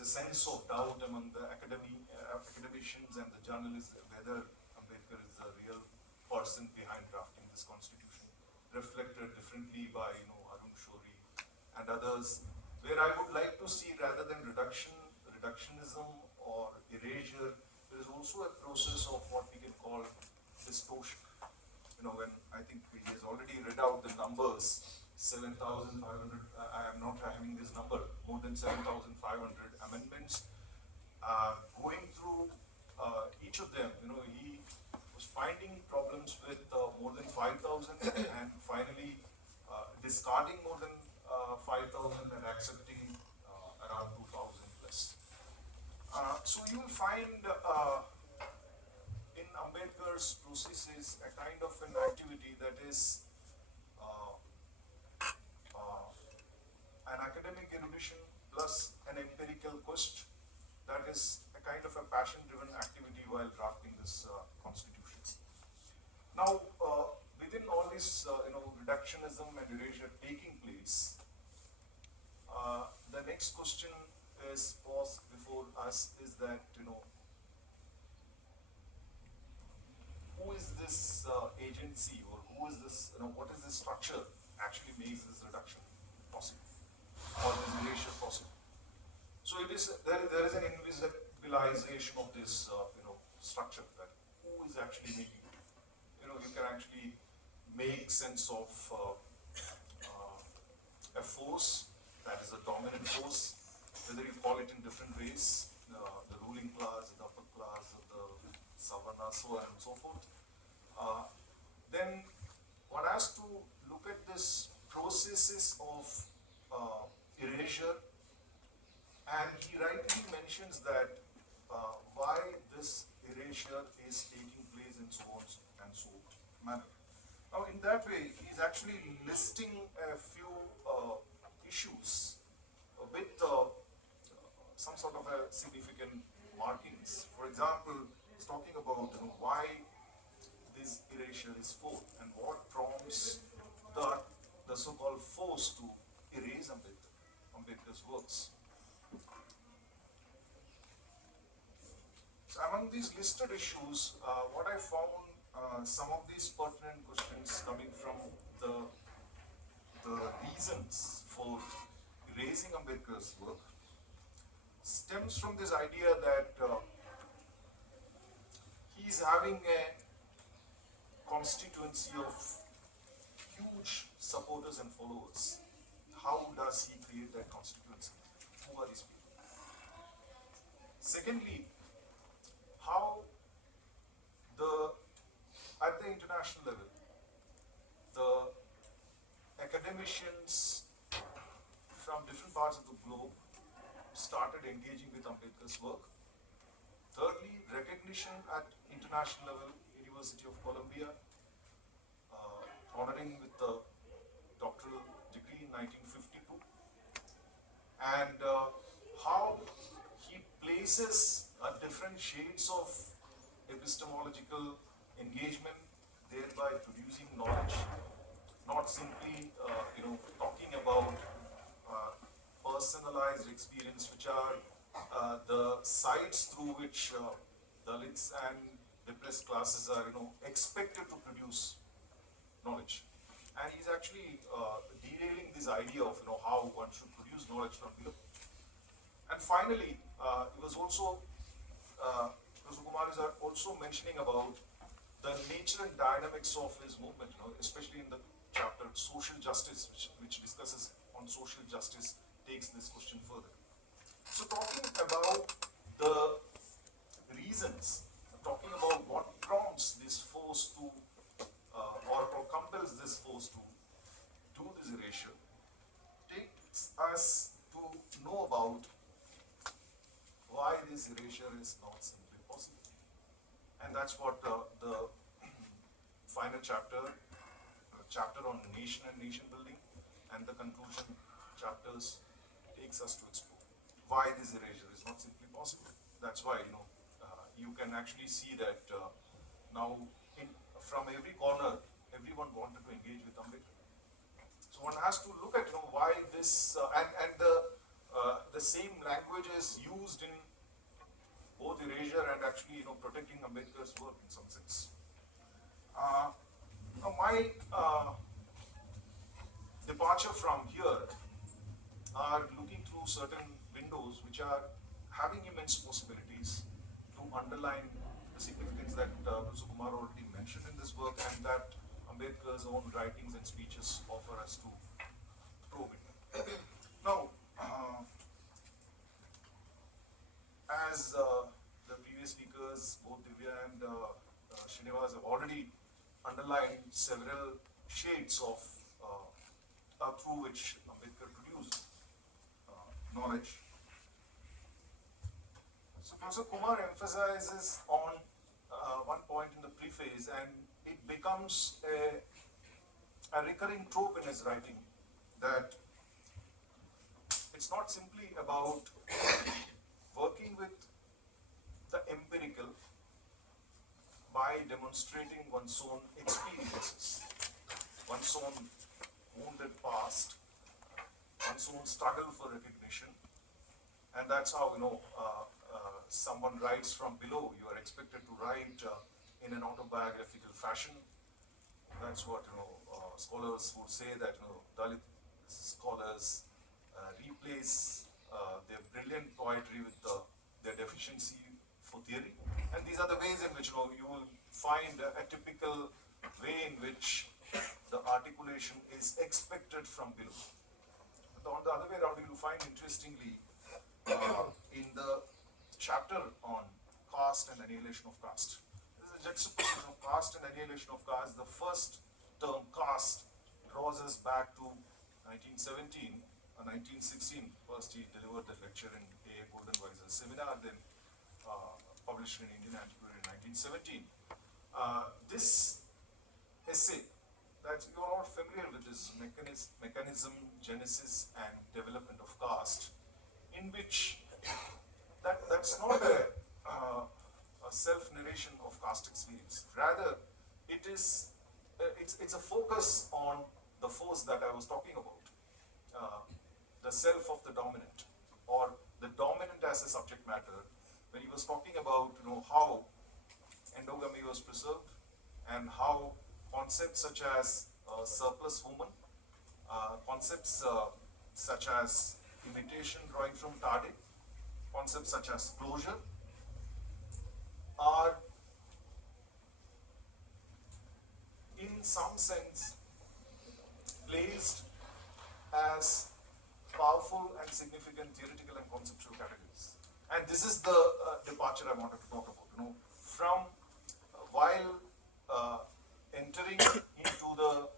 a sense of doubt among the academicians and the journalists whether Ambedkar is the real person behind drafting this constitution, reflected differently by Arun Shourie and others. Where I would like to see, rather than reductionism or erasure, there is also a process of what we can call distortion. When I think he has already read out the numbers, 7,500, I am not having this number, more than 7,500 amendments. Going through each of them, he was finding problems with more than 5,000 and finally discarding more than 5,000 and accepting around 2,000 plus. So you will find in Ambedkar's processes a kind of an activity that is an academic erudition plus an empirical quest. That is a kind of a passion-driven activity while drafting this constitution. Now, within all this, reductionism and erasure taking place, the next question is posed before us is that, who is this agency, or who is this, what is this structure actually makes this reduction possible, or this erasure possible? So it is, there is an invisibilization of this, structure, that who is actually making it. You can actually make sense of a force that is a dominant force, whether you call it in different ways, the ruling class, the upper class, the savana, so on and so forth. Then one has to look at this processes of erasure, and he rightly mentions that why this erasure is taking place in so on and so manner. Now, in that way, he is actually listing a few issues with some sort of a significant markings. For example, he's talking about why this erasure is forced and what prompts the so-called force to erase Ambedkar's works. So among these listed issues, what I found, some of these pertinent questions coming from the reasons for erasing Ambedkar's work stems from this idea that he is having a constituency of huge supporters and followers. How does he create that constituency? Who are these people? Secondly, how at the international level, the academicians from different parts of the globe started engaging with Ambedkar's work. Thirdly, recognition at international level, University of Columbia, honoring with the doctoral degree in 1952, and how he places different shades of epistemological engagement, thereby producing knowledge, not simply talking about personalized experience, which are the sites through which Dalits and depressed classes are expected to produce knowledge. And he's actually derailing this idea of how one should produce knowledge from below. And finally, he was also Professor Kumar is also mentioning about the nature and dynamics of his movement, especially in the chapter Social Justice, which discusses on social justice, takes this question further. So talking about the reasons, talking about what prompts this force to, or compels this force to do this erasure, takes us to know about why this erasure is not simply possible. And that's what the final chapter on nation and nation building, and the conclusion chapters takes us to explore why this erasure is not simply possible. That's why you can actually see that now from every corner, everyone wanted to engage with Ambedkar. So one has to look at why this and the same language is used in both erasure and actually protecting Ambedkar's work in some sense. Now my departure from here are looking through certain windows which are having immense possibilities to underline the significance that Professor Kumar already mentioned in this work, and that Ambedkar's own writings and speeches offer us to probe it. Now, as the previous speakers, both Divya and Srinivas, have already underlined several shades of through which Ambedkar produced knowledge. So Professor Kumar emphasizes on one point in the preface, and it becomes a recurring trope in his writing, that it's not simply about working with the empirical by demonstrating one's own experiences, one's own wounded past, one's own struggle for recognition. And that's how someone writes from below. You are expected to write in an autobiographical fashion. That's what scholars would say, that Dalit scholars replace their brilliant poetry with their deficiency for theory. And these are the ways in which you will find a typical way in which the articulation is expected from below. But on the other way around, you will find interestingly in the chapter on caste and annihilation of caste. This is a juxtaposition of caste and annihilation of caste. The first term, caste, draws us back to 1917 or 1916. First he delivered the lecture in A. Goldenweiser's seminar, then published in Indian Antiquary in 1917. This essay, that you are all familiar with, this mechanism, genesis and development of caste, in which that's not a self-narration of caste experience. Rather, it's a focus on the force that I was talking about, the self of the dominant, or the dominant as a subject matter, when he was talking about how endogamy was preserved, and how concepts such as surplus woman, concepts such as imitation drawing from Tade, concepts such as closure, are in some sense placed as powerful and significant theoretical and conceptual categories. And this is the departure I wanted to talk about. From while entering into the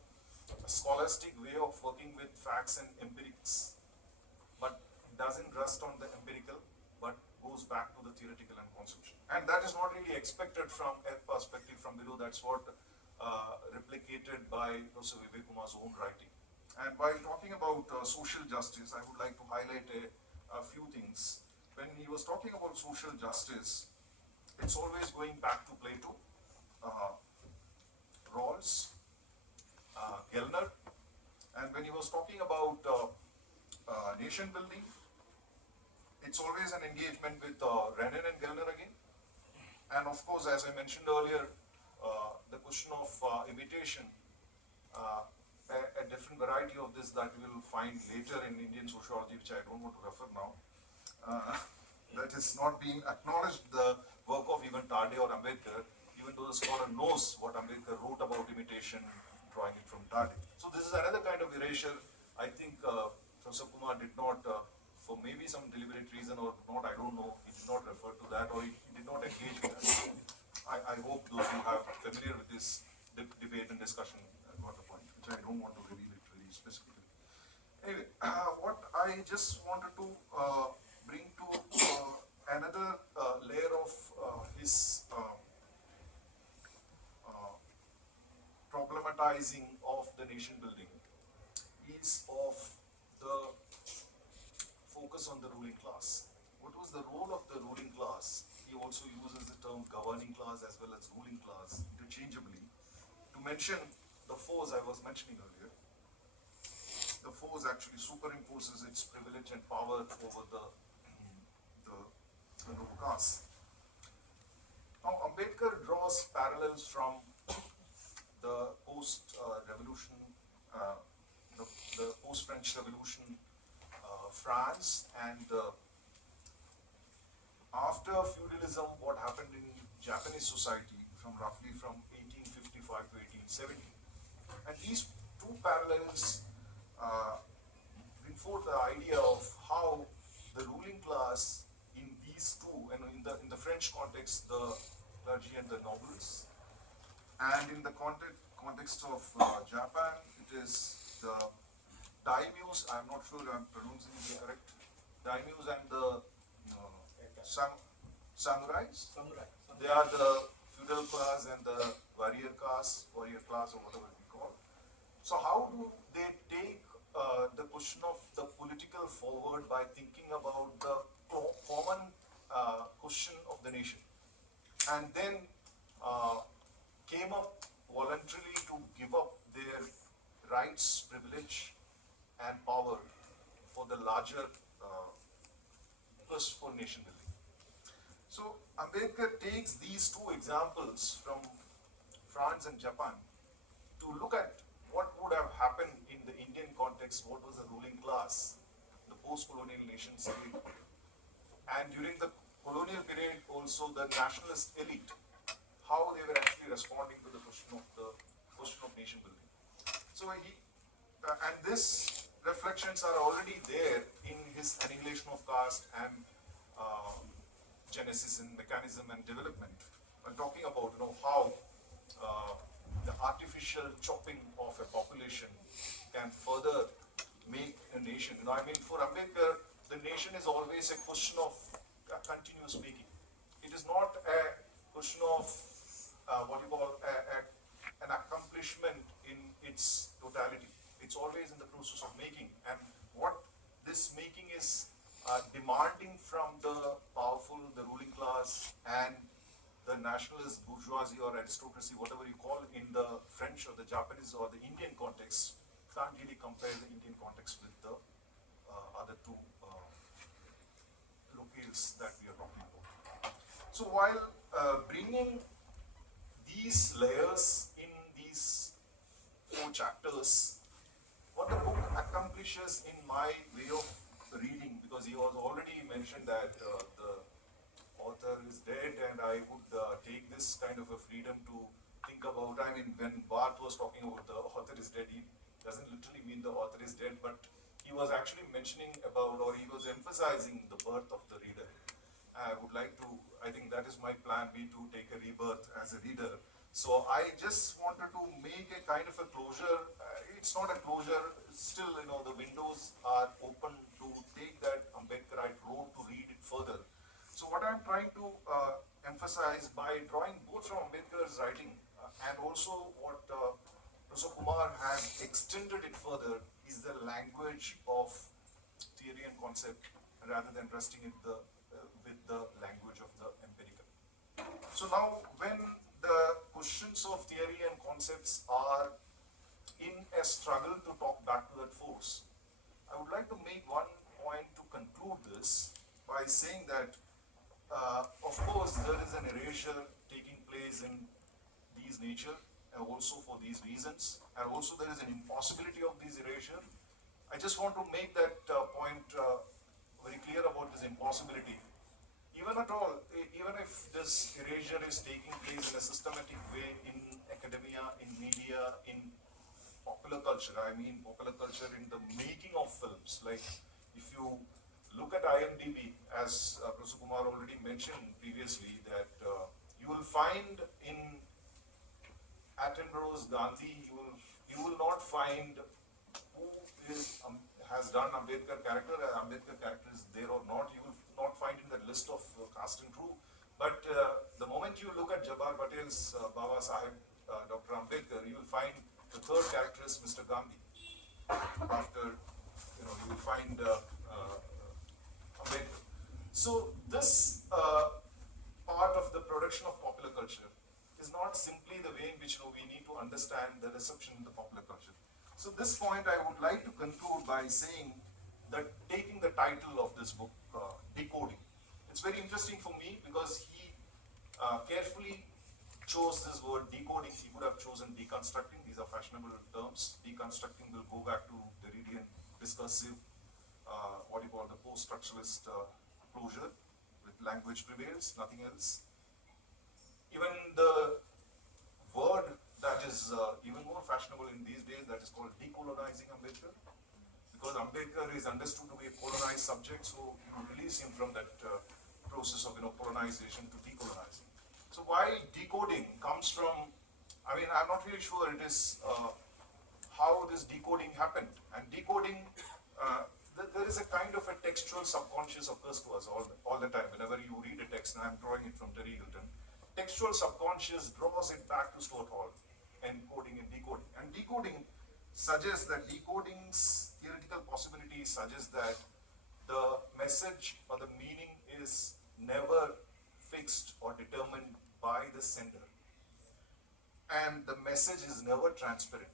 scholastic way of working with facts and empirics, but doesn't rest on the empirical, but goes back to the theoretical and conceptual. And that is not really expected from a perspective from below. That's what replicated by Prof Vivek Kumar's own writing. And while talking about social justice, I would like to highlight a few things. When he was talking about social justice, it's always going back to Plato, Rawls, Gellner, and when he was talking about nation building, it's always an engagement with Renan and Gellner again. And of course, as I mentioned earlier, the question of imitation, a different variety of this that we will find later in Indian sociology, which I don't want to refer now. That is not being acknowledged the work of even Tade or Ambedkar, even though the scholar knows what Ambedkar wrote about imitation, drawing it from Tade. So this is another kind of erasure. I think Professor Kumar did not, for maybe some deliberate reason or not, I don't know, he did not refer to that or he did not engage with that. I hope those who are familiar with this debate and discussion got the point, which I don't want to reveal it very specifically. Anyway, what I just wanted to bring to another layer of his problematizing of the nation building is of the focus on the ruling class. What was the role of the ruling class? He also uses the term governing class as well as ruling class interchangeably to mention the foes I was mentioning earlier. The force actually superimposes its privilege and power over the lower caste. Now, Ambedkar draws parallels from the post-revolution, the post-French Revolution, France, and after feudalism, what happened in Japanese society from roughly from 1855 to 1870. And these two parallels bring forth the idea of how the ruling class in these two, and in the French context, the clergy and the nobles, and in the context of Japan, it is the daimyos. I'm not sure I'm pronouncing it correct. Daimyos and the samurais. They are the feudal class and the warrior class, or whatever we call. So how do they take the question of the political forward by thinking about the common question of the nation, and then came up voluntarily to give up their rights, privilege, and power for the larger quest for nation building. So Ambedkar takes these two examples from France and Japan to look at what would have happened in the Indian context, what was the ruling class, the post-colonial nation state, and during the colonial period also the nationalist elite, how they were actually responding to the question of nation building. So and this reflections are already there in his Annihilation of Caste and Genesis and Mechanism and Development, when talking about how the artificial chopping of a population can further make a nation. For Ambedkar, the nation is always a question of continuous making. It is not a question of an accomplishment in its totality. It's always in the process of making, and what this making is demanding from the powerful, the ruling class, and the nationalist bourgeoisie or aristocracy, whatever you call in the French or the Japanese or the Indian context, can't really compare the Indian context with the other two locales that we are talking about. So while bringing these layers in these 4 chapters, what the book accomplishes in my way of reading, because he was already mentioned that the author is dead, and I would take this kind of a freedom to think about, when Barth was talking about the author is dead, he doesn't literally mean the author is dead, but he was actually mentioning about, or he was emphasizing the birth of the reader. I would like to, I think that is my plan B, to take a rebirth as a reader. So I just wanted to make a kind of a closure. It's not a closure, still, the windows are open to take that Ambedkarite road to read it further. So what I'm trying to emphasize by drawing both from Ambedkar's writing and also what Professor Kumar has extended it further is the language of theory and concept rather than resting it with the language of the empirical. So now when the questions of theory and concepts are in a struggle to talk back to that force, I would like to make one point to conclude this by saying that of course there is an erasure taking place in these nature also for these reasons, and also there is an impossibility of this erasure. I just want to make that point very clear about this impossibility. Even at all, even if this erasure is taking place in a systematic way in academia, in media, in popular culture, I mean popular culture in the making of films, like if you look at IMDb, as Professor Kumar already mentioned previously, that you will find in Attenborough's Gandhi, you will not find who is has done Ambedkar character. Ambedkar character is there or not. You will not find in that list of cast and crew. But the moment you look at Jabbar Patel's Baba Sahib, Dr. Ambedkar, you will find the third character is Mr. Gandhi. After you will find Ambedkar. So this part of the production of popular culture is not simply the way in which we need to understand the reception in the popular culture. So this point I would like to conclude by saying that taking the title of this book, Decoding, it's very interesting for me because he carefully chose this word decoding. He could have chosen deconstructing. These are fashionable terms. Deconstructing will go back to Derridian discursive, what you call the post-structuralist closure, with language prevails, nothing else. Even the word that is even more fashionable in these days, that is called decolonizing Ambedkar, because Ambedkar is understood to be a colonized subject, so you release him from that process of colonization to decolonizing. So while decoding comes from, I mean, I'm not really sure it is how this decoding happened. And decoding, there is a kind of a textual subconscious occurs to us all the time. Whenever you read a text, and I'm drawing it from Terry Hilton, textual subconscious draws it back to Stuart Hall, encoding and decoding. And decoding suggests that decoding's theoretical possibility suggests that the message or the meaning is never fixed or determined by the sender. And the message is never transparent.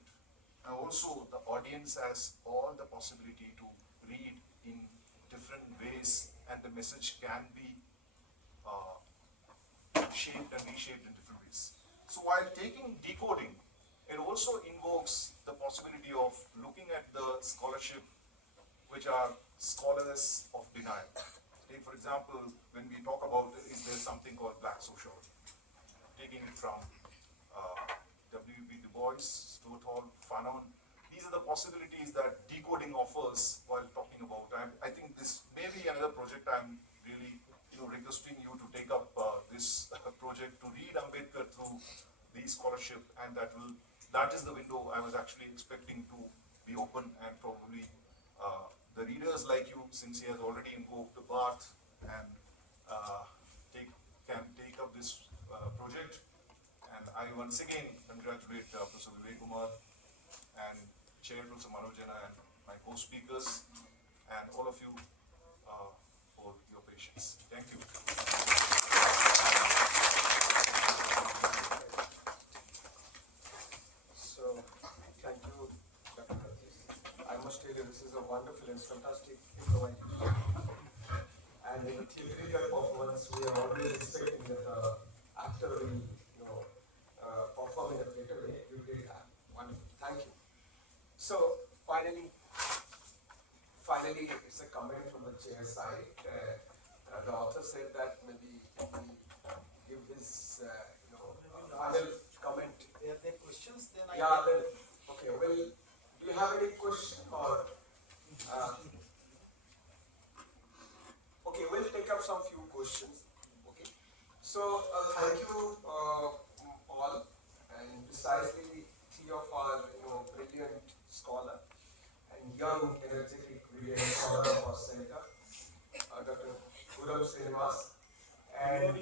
And also the audience has all the possibility to read in different ways, and the message can be shaped and reshaped in different ways. So while taking decoding, it also invokes the possibility of looking at the scholarship which are scholars of denial. Take for example, when we talk about, is there something called black sociology? Taking it from W.B. Du Bois, Stuart Hall, Fanon, these are the possibilities that decoding offers while talking about. I think this may be another project I'm really requesting you to take up this project to read Ambedkar through the scholarship, and that is the window I was actually expecting to be open, and probably the readers like you, since he has already invoked the path and can take up this project. And I once again congratulate Professor Vivek Kumar and Chair Professor Manoj Jena and my co-speakers and all of you for your patience. Thank you. So, thank you, Dr. Ratheesh. I must tell you, this is a wonderful and fantastic improvisation. And in the theatrical performance, we are always expecting that the actor will, perform in a better way. You did that. Wonderful. Thank you. So, finally, it's a comment from the chair side. The author said that maybe he give his, final comment. Are there questions? Then Okay. Well, do you have any question or? Okay, we'll take up some few questions. Okay. So, thank you all, and precisely three of our brilliant scholar and young, energetic, brilliant scholar of our center, Dr. Srinivas, and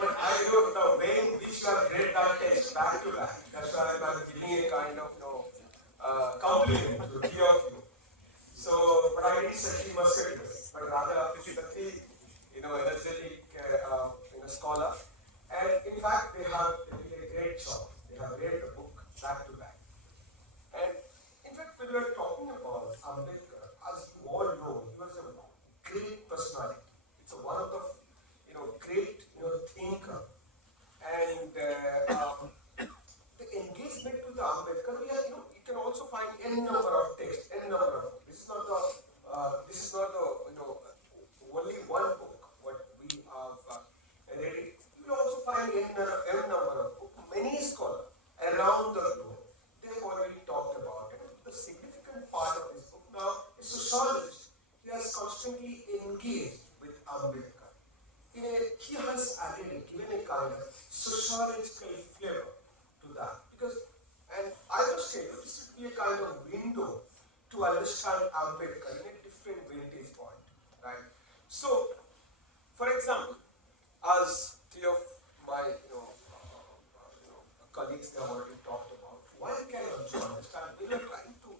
but I know the way in which you have read that text back to back. That's why I'm giving a kind of compliment to the three of you. So, but I didn't say musketeers, but rather the energetic scholar. And in fact, they have a great job. They have read the book back to back. And in fact, when we are talking about Ambedkar, as you all know, he was a great personality. It's one of the great thinker. And Ambedkar, we have, you can also find n number of texts, n number of books. This is not the only one book what we have read. You will also find n number of books. Many scholars around the globe, they have already talked about it. The significant part of this book now is sociologist. He has constantly engaged with Ambedkar. He has added, given a kind of sociological flavor to that. Because, and I must tell you, this would be a kind of window to understand Ambedkar in a different vantage point, right? So, for example, as three of my colleagues they have already talked about, one can also understand when you're trying to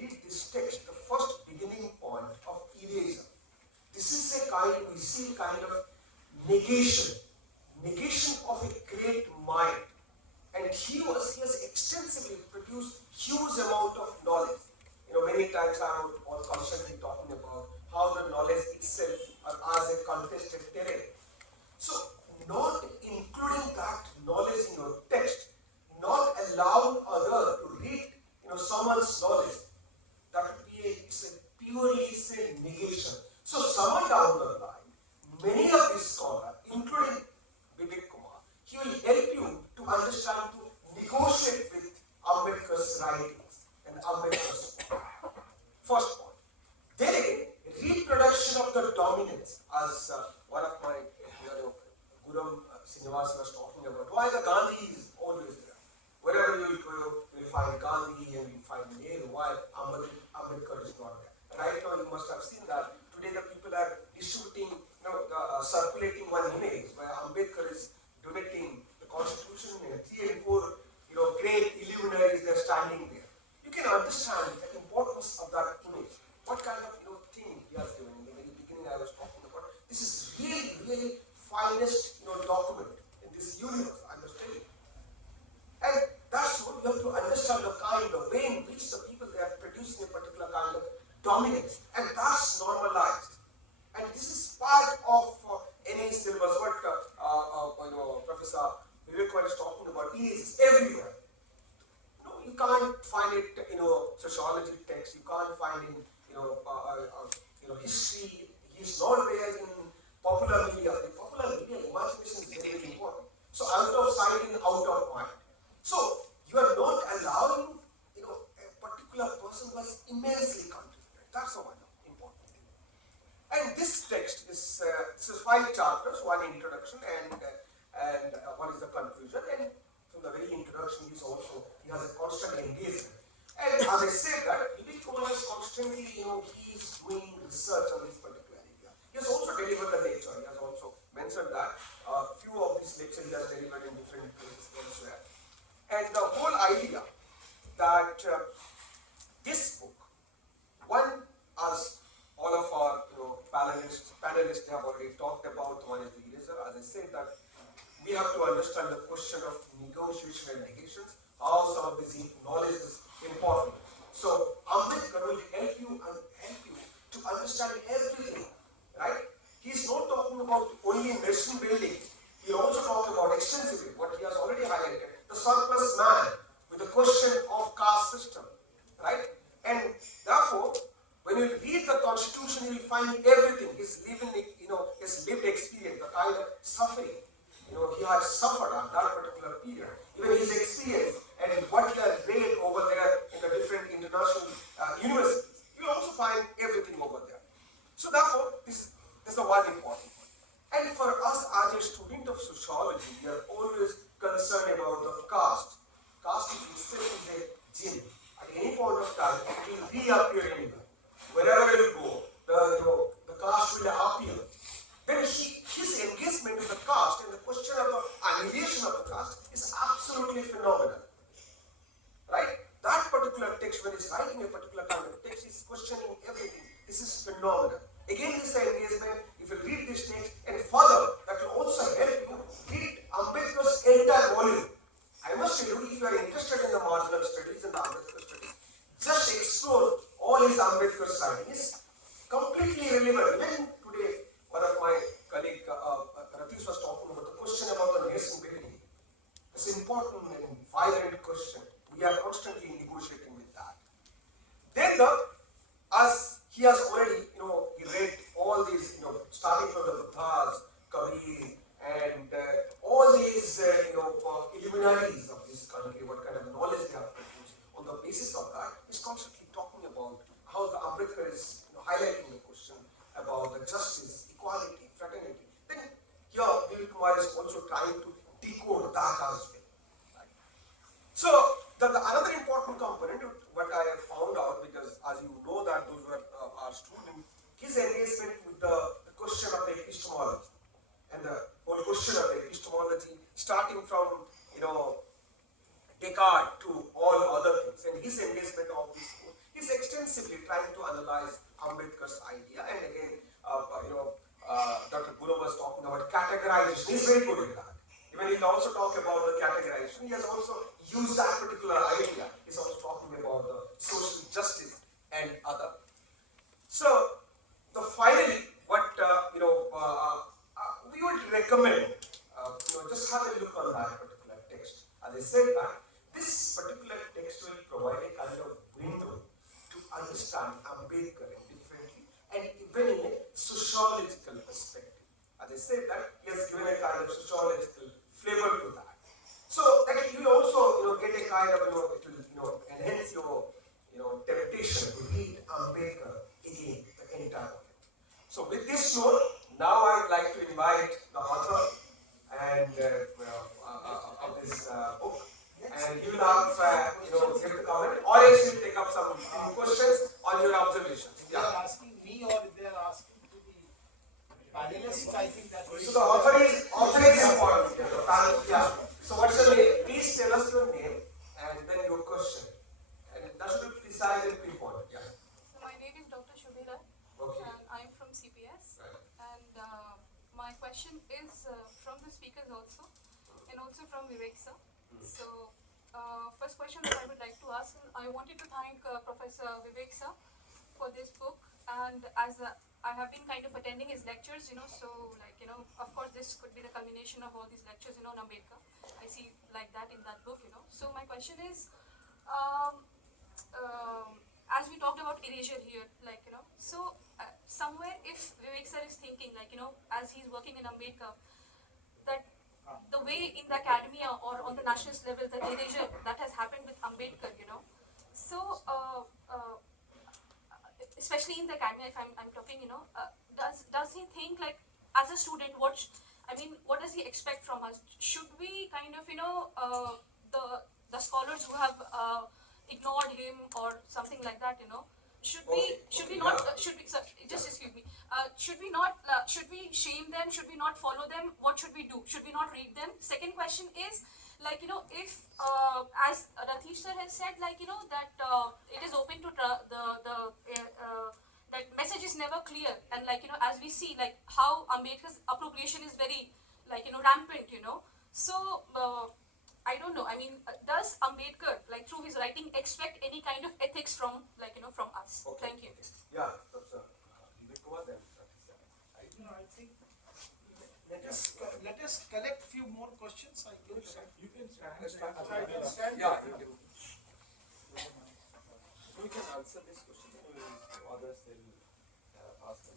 read this text, the first beginning point of erasure. This is a kind, we see a kind of negation of a great mind. And he has extensively produced huge amount of knowledge. Many times I was constantly talking about how the knowledge itself as a contested terrain. So, not including that knowledge in your text, not allowing others to read someone's knowledge, that would be a purely negation. So, somewhere down the line, many of these scholars, including Vivek Kumar, he will help you to understand, to negotiate with Ambedkar's writings and Ambedkar's first point. Then again, reproduction of the dominance, as one of my Guru Srinivas was talking about, why the Gandhi is always there. Wherever you will go, you will find Gandhi and you will find Nehru, why Ambedkar is not there. Right now you must have seen that today the people are distributing, circulating one image where Ambedkar is donating the constitution and 3 and 4, great illuminaries they are standing there. You can understand the importance of that image. What kind of thing he has given. In the very beginning I was talking about. This is really finest document in this universe, I must tell you. And that's what you have to understand the kind of way in which the people they are producing a particular kind of dominance. And that's normalized. And this is part of any syllabus. What Professor Vivek Kumar is talking about is everywhere. You can't find it sociology text. You can't find it history. He's not there in popular media. The popular media imagination is very, very important. So out of sight and out of mind. So you are not allowing a particular person who has immensely contributed. That's the one important thing. And this text is 5 chapters, one introduction and one is the conclusion. And from the very introduction, he has a constant engagement. And as I said that, Vivek Kumar is constantly, he is doing research on this particular area. He has also delivered the lecture. He has also mentioned that few of these lectures he has delivered in different places elsewhere. And the whole idea that this book, one, as all of our panelists have already talked about, one is the eraser. As I said that we have to understand the question of negotiation and negations, how some of this knowledge is important. So Ambedkar will help you to understand everything, right? He is not talking about only nation building. He also talked about extensively what he has already highlighted, the surplus man with the question of caste system, right? And therefore, when you read the constitution, you will find everything. His lived experience, the kind of suffering, he has suffered at that particular period. Even his experience and what he has read over there in the different international universities, you will also find everything over there. So therefore, this is the one important one. And for us as a student of sociology, we are always concerned about the caste. Caste itself is a gem. At any point of time, it will reappear anywhere. Wherever you go, the caste will appear. Then his engagement with the caste and the question of the annihilation of the caste is absolutely phenomenal. Right? That particular text, when he's writing a particular kind of text, is questioning everything. This is phenomenal. Again, this engagement, if you read this text and further, that will also help you read Ambedkar's entire volume. I must tell you, if you are interested in the marginal studies and the Ambedkar studies, just explore all his Ambedkar's writing. It's completely irrelevant. Even today, one of my colleague Ratheesh was talking about the question about the nation building. It's an important and vibrant question We are constantly negotiating with that. Then as he has already, he read all these, starting from the Buddhas, Kabir, and all these, illuminaries of this country, what kind of knowledge they have produced. On the basis of that, he's constantly talking about how the Ambedkar is highlighting the question about the justice, equality, fraternity. Then here, Vivek Kumar is also trying to decode that as well. Right? So, another important component, what I have found out, because as you know that those were our students, his engagement with the question of the epistemology and the whole question of the epistemology, starting from Descartes to all other things, and his engagement of this course, he's extensively trying to analyze Ambedkar's idea. And again, Dr. Guru was talking about categorization. He's very good at that. Even he'll also talk about the categorization. He has also used that particular idea. He's also talking about the social justice and other. So, finally, what we would recommend, just have a look on that particular text. As I said that, this particular text will provide a kind of window to understand Ambedkar differently, and even in a sociological perspective. As I said that, he has given a kind of sociological flavor to that. So that you will also, get a kind of, it will, enhance your, temptation to read Ambedkar again, the entire book. So with this note, now I'd like to invite the author and of this book, and he will have, give the comment, or else he'll take up some questions on your observations. They are asking me or they are asking to the panelists. I think that. So the author is important. Yeah. So what's your name? Please tell us your name and then your question. And that should be precise and pinpoint. Yeah. So my name is Dr. Shubhira, Okay. and I'm from CPS. Right. And my question is from the speakers also, and also from Vivek sir. So first question that I would like to ask, I wanted to thank Professor Vivek sir for this book, and as I have been kind of attending his lectures, so of course this could be the culmination of all these lectures, on Ambedkar. I see like that in that book, So my question is, as we talked about erasure here, so somewhere if Vivek sir is thinking, as he's working in Ambedkar, that the way in the academia or on the nationalist level, the erasure that has happened with Ambedkar, so especially in the academia, if I'm talking, does he think as a student, what does he expect from us? Should we kind of, the scholars who have ignored him or something like that, should we shame them? Should we not follow them? What should we do? Should we not read them? Second question is, if as Ratheesh sir has said, that it is open to that message is never clear, and as we see how Ambedkar's appropriation is very rampant, so I don't know. Does Ambedkar, through his writing, expect any kind of ethics from from us? Okay. Thank you. Yeah, that's Vivek Kumar then. I think let us collect few more questions. You can stand. Yeah, you can. We can answer this question. Others will ask them.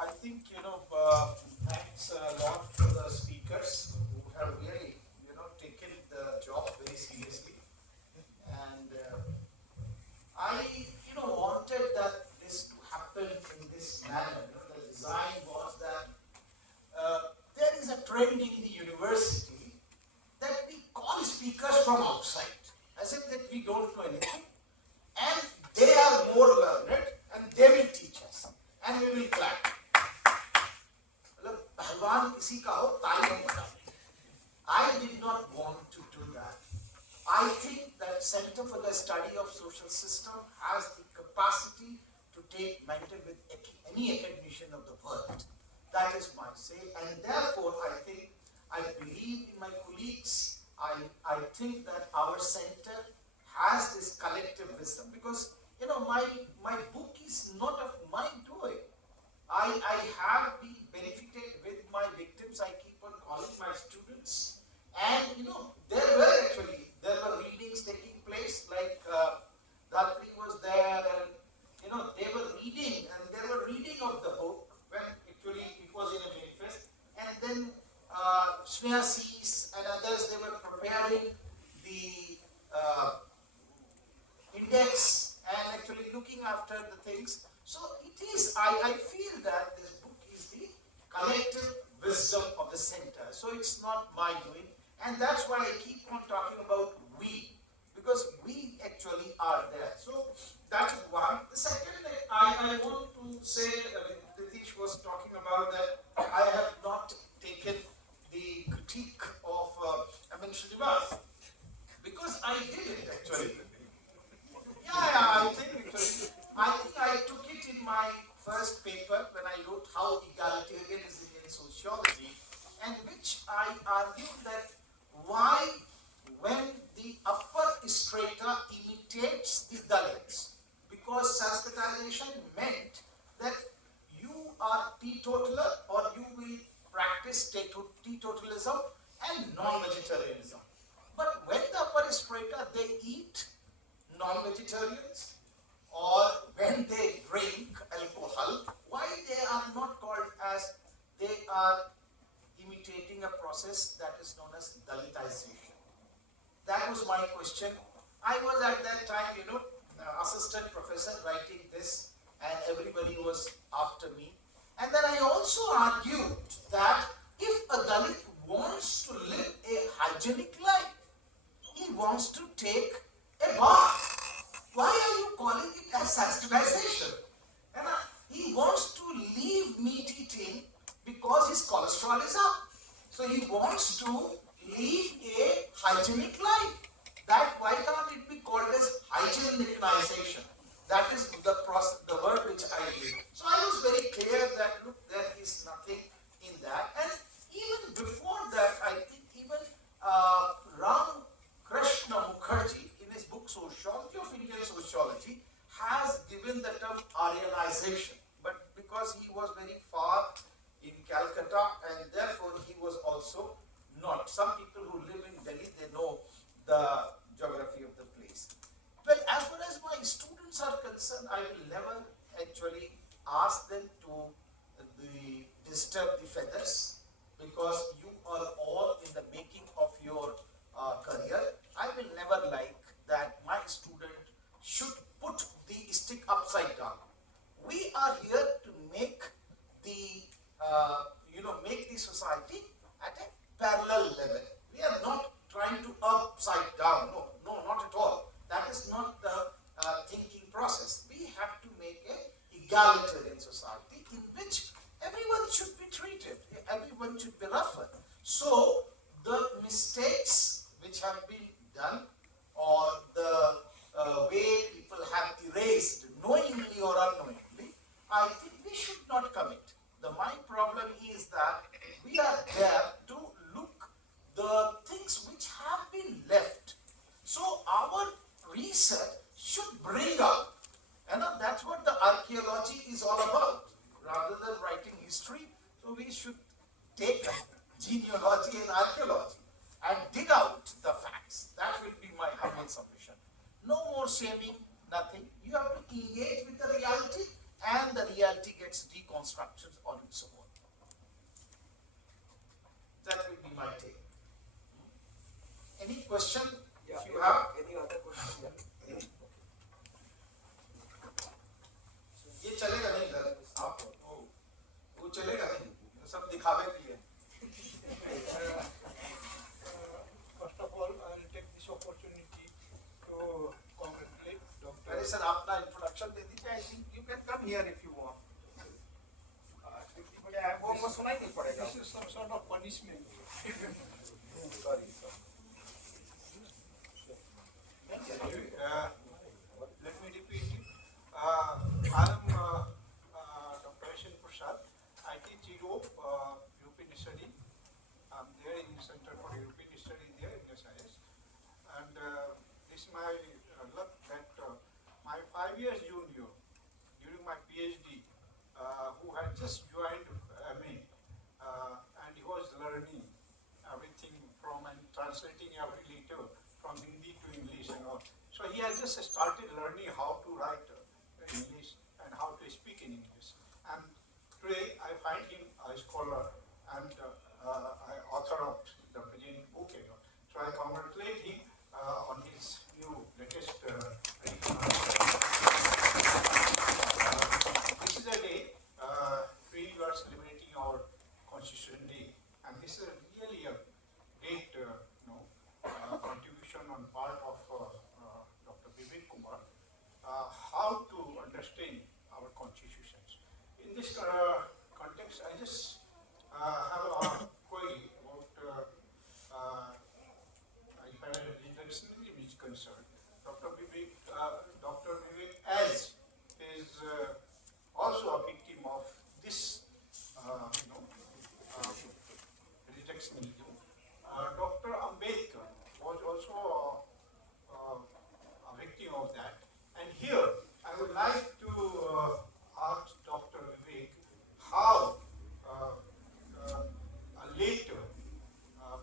I think thanks a lot to the speakers who have really taken the job very seriously, and I wanted that this to happen in this manner. The design was that there is a trend in the university that we call speakers from outside, as if that we don't know anything, and they are more learned and they will teach us, and we will clap. भगवान किसी का हो ताली नहीं बजाओ. I did not want to do that. I think that Center for the Study of Social System has the capacity to take mentor with any academician of the world. That is my say, and therefore I believe in my colleagues. I think that our center has this collective wisdom, because my book is not of my doing. I have been benefited with my victims. I keep on calling my students, and there were actually there were readings taking place, like Dhatri was there, and they were reading, and they were reading of the book when actually it was in a manifest, and then Srinivas and others, they were preparing the index and actually looking after the things. So it is, I feel that this book is the collective wisdom of the center. So it's not my doing, and that's why I keep on talking about we, because we actually are there. So that's one. The second, I want to say, Ratheesh was talking about that I have not taken the critique of Srinivas, because I did it actually. Yeah, I think I took it in my first paper when I wrote How Egalitarianism in Sociology, and which I argued that why, when the upper strata imitates the Dalits, because Sanskritization meant that you are teetotaler or you will practice teetotalism and non-vegetarianism. But when the upper strata, they eat non-vegetarians, or when they drink alcohol, why they are not called as, they are imitating a process that is known as Dalitization. That was my question. I was at that time, assistant professor writing this, and everybody was after me. And then I also argued that if a Dalit wants to live a hygienic life, he wants to take a bath. Why are you calling it as sanitization? And he wants to leave meat eating because his cholesterol is up. So he wants to lead a hygienic life. That, why can't it be called as hygienicization? That is the process, the word which I used. So I was very clear that, look, there is nothing in that. And even before that, I think even Ram Krishna Mukherjee, in his book Sociology of Indian Sociology, has given the term Aryanization. But because he was very far in Calcutta, and therefore he was also not. Some people who live in Delhi, they know the geography of the place. Well, as far as my students are concerned, I will never actually ask them to disturb the feathers, because you are all in the making of your career. I will never like that my student should put the stick upside down. We are here to make the make the society at a parallel level. We are not trying to upside down. No, not at all. That is not the thinking process. We have to make an egalitarian society in which everyone should be treated, everyone should be referred. So the mistakes which have been done, or the way people have erased knowingly or unknowingly, I think we should not commit. My problem is that we are there to look the things which have been left. So our research should bring out, that's what the archaeology is all about. Rather than writing history, so we should take genealogy and archaeology and dig out the facts. That will be my humble submission. No more shaming, nothing. You have to engage with the reality, and the reality gets deconstructed on its own. That will be my take. Any question? Yeah, If you have any other question? ये चलेगा नहीं घर आप वो चलेगा नहीं सब दिखावे के लिए. First of all, I will take this opportunity to congratulate Dr. अरे सर अपना इंट्रोडक्शन दे दीजिए. I think you can come here if you want. वो सुनाई नहीं पड़ेगा. This is some sort of punishment. Sorry, sir. Let me repeat it. I am Dr. Ashin Prasad. I teach Europe, European Study. I am there in the Center for European Study there in SIS. And it's my luck that my 5 years junior during my PhD, who had just joined MA, and he was learning everything from and translating every letter from the just started learning how to write English and how to speak in English. And today I find him a scholar and author of the present book. So I congratulate him on his new latest edition. This is a day we are celebrating our Constitution Day, and this is really a great contribution on part of Dr. Vivek Kumar, how to understand our constitutions. In this context, I just have a query about if redactionism is concerned. Dr. Vivek, as is also a victim of this, redactionism. Dr. Ambedkar was also a victim of that. And here, I would like to ask Dr. Vivek how later,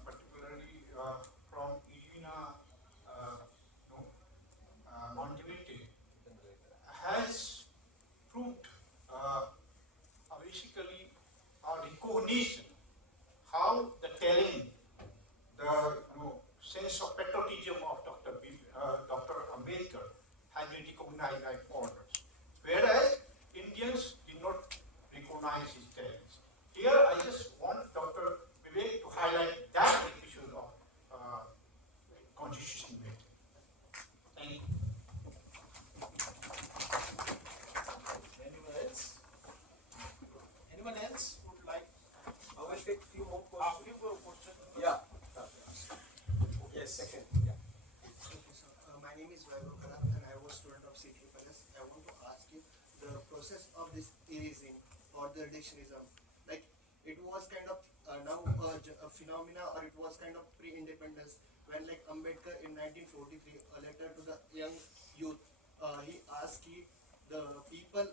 particularly from Irina Montevideo, has proved basically a recognition how the telling, the sense of patriotism of Dr. Ambedkar has been recognized by foreigners, whereas Indians did not recognize his talents. Here, I just want Dr. Vivek to highlight that issue of constitution making. Thank you. Anyone else? Anyone else would like? I will take few more A questions. few more questions. Yeah. Yes, second. Yeah. Okay, sir. My name is Divya Vaid and I was student of CSSS. I want to ask you the process of this erasing or the reductionism. Like it was kind of now a phenomena, or it was kind of pre-independence when like Ambedkar in 1943 a letter to the young youth. He asked the people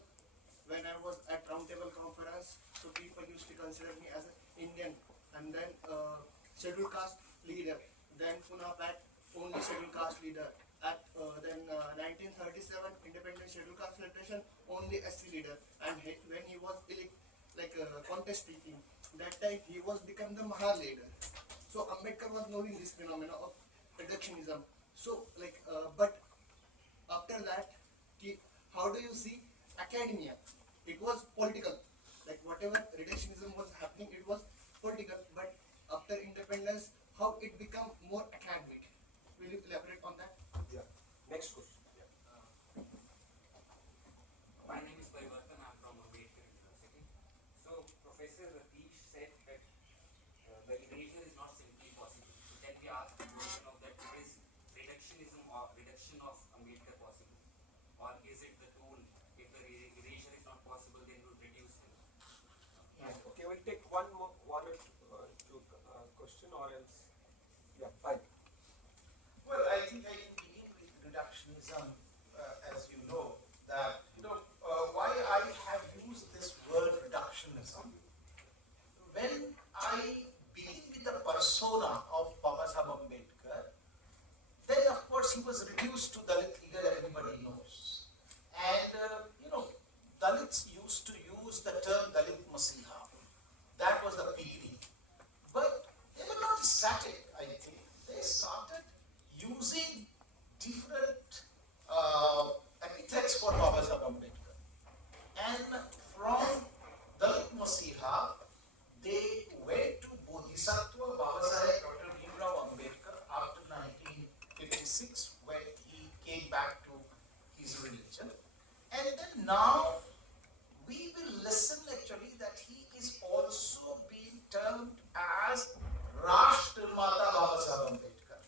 when I was at roundtable conference. So people used to consider me as an Indian, and then scheduled caste leader. Then Pune back only scheduled caste leader. At then 1937 Independent Scheduled Caste Federation only SC leader. And when he was contest speaking, that time he was become the Mahar leader. So Ambedkar was knowing this phenomena of reductionism. So but after that, how do you see academia? It was political. Like whatever reductionism was happening, it was political. But after independence, how it become more academic? Will you elaborate on that? Yeah. Next question. Yeah. My name is Parivartan. I'm from Ambedkar University. So, Professor Ratheesh said that the erasure is not simply possible. So, can we ask the question of that, is reductionism or reduction of Ambedkar possible? Or is it the tool? If the erasure is not possible, then we would reduce him. Okay, we'll take one or two question or else. Yeah, fine. Well, I think I can begin with reductionism, as you know, that, why I have used this word reductionism. When I begin with the persona of Babasaheb Ambedkar, then of course he was reduced to Dalit figure that everybody knows. And, Dalits used to use the term Dalit Masiha. That was the beginning. But they were not static, I think. They started using different epithets for Babasaheb Ambedkar. And from Dalit Masiha, they went to Bodhisattva Babasaheb Dr. Bhimrao Ambedkar after 1956, when he came back to his religion. And then now we will listen actually that he is also being termed as Rashtrmata Babasaheb Ambedkar.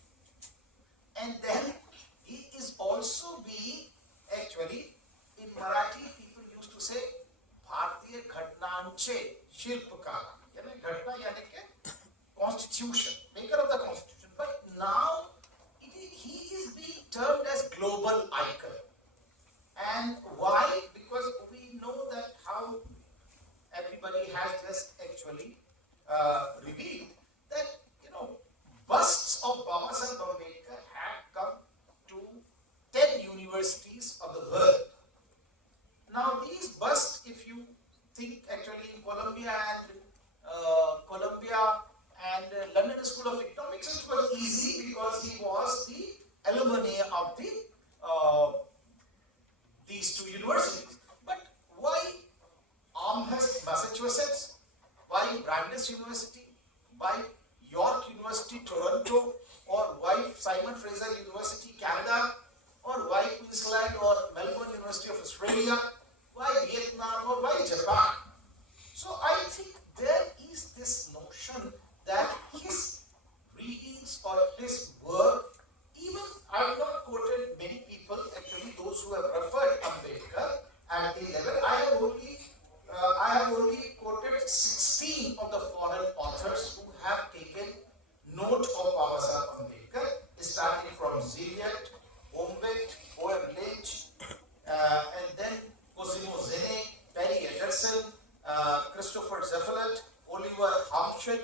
And then he is also being actually, in Marathi people used to say Bharatiya Ghatnanche Shilpkara. Ghatna yani ke constitution, maker of the constitution. But now he is being termed as global icon. And why? Because we know that how everybody has just actually revealed that, busts of Babasaheb Ambedkar had come to 10 universities of the world. Now these bust, if you think actually in Columbia and London School of Economics, it was easy because he was the alumni of these two universities. But why Amherst, Massachusetts? Why Brandeis University? Why York University, Toronto? Or why Simon Fraser University, Canada? Or why Queensland or Melbourne University of Australia? Why Vietnam or why Japan? So I think there is this notion that his readings or his work, even I have not quoted many people, actually those who have referred Ambedkar at the level, I have only quoted 16 of the foreign authors who have taken note of Babasaheb Ambedkar, starting from Ziliot, Ombet, O.M. Lynch, and then Cosimo Zene, Perry Anderson, Christopher Zeffelet, Oliver Hampshire,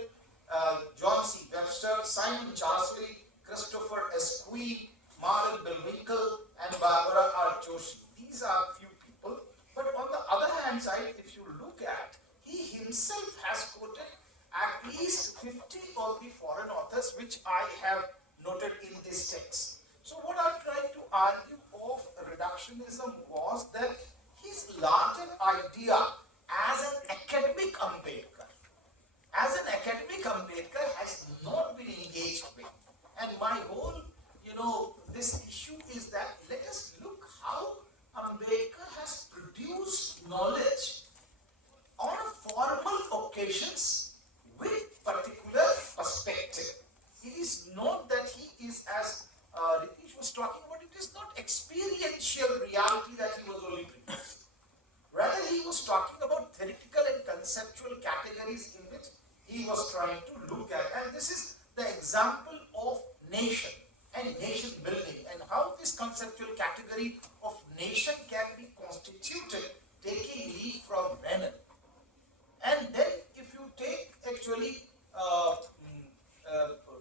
John C. Webster, Simon Charsley, Christopher S. Quee, Maren Belwinkle, and Barbara R. Joshi. These are few people. But on the other hand side, if you look at, he himself has quoted at least 50 of the foreign authors which I have noted in this text. So what I'm trying to argue of reductionism was that his larger idea as an academic Ambedkar, has not been engaged with. And my whole, this issue is that let us look how Ambedkar has produced knowledge on formal occasions with particular perspective. It is not that he is, as Ratheesh was talking about, it is not experiential reality that he was only producing. Rather, he was talking about theoretical and conceptual categories in which he was trying to look at. And this is the example of nation and nation building, and how this conceptual category of nation can be constituted, taking lead from Renan. And then if you take actually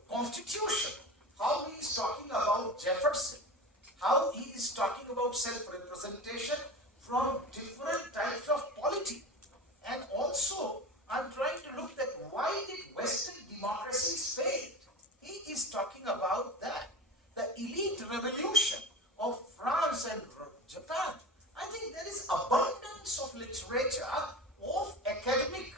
constitution, how he is talking about Jefferson, how he is talking about self-representation from different types of polity. And also, I'm trying to look at why did Western democracies fail? He is talking about that, the elite revolution of France and Japan. I think there is abundance of literature of academic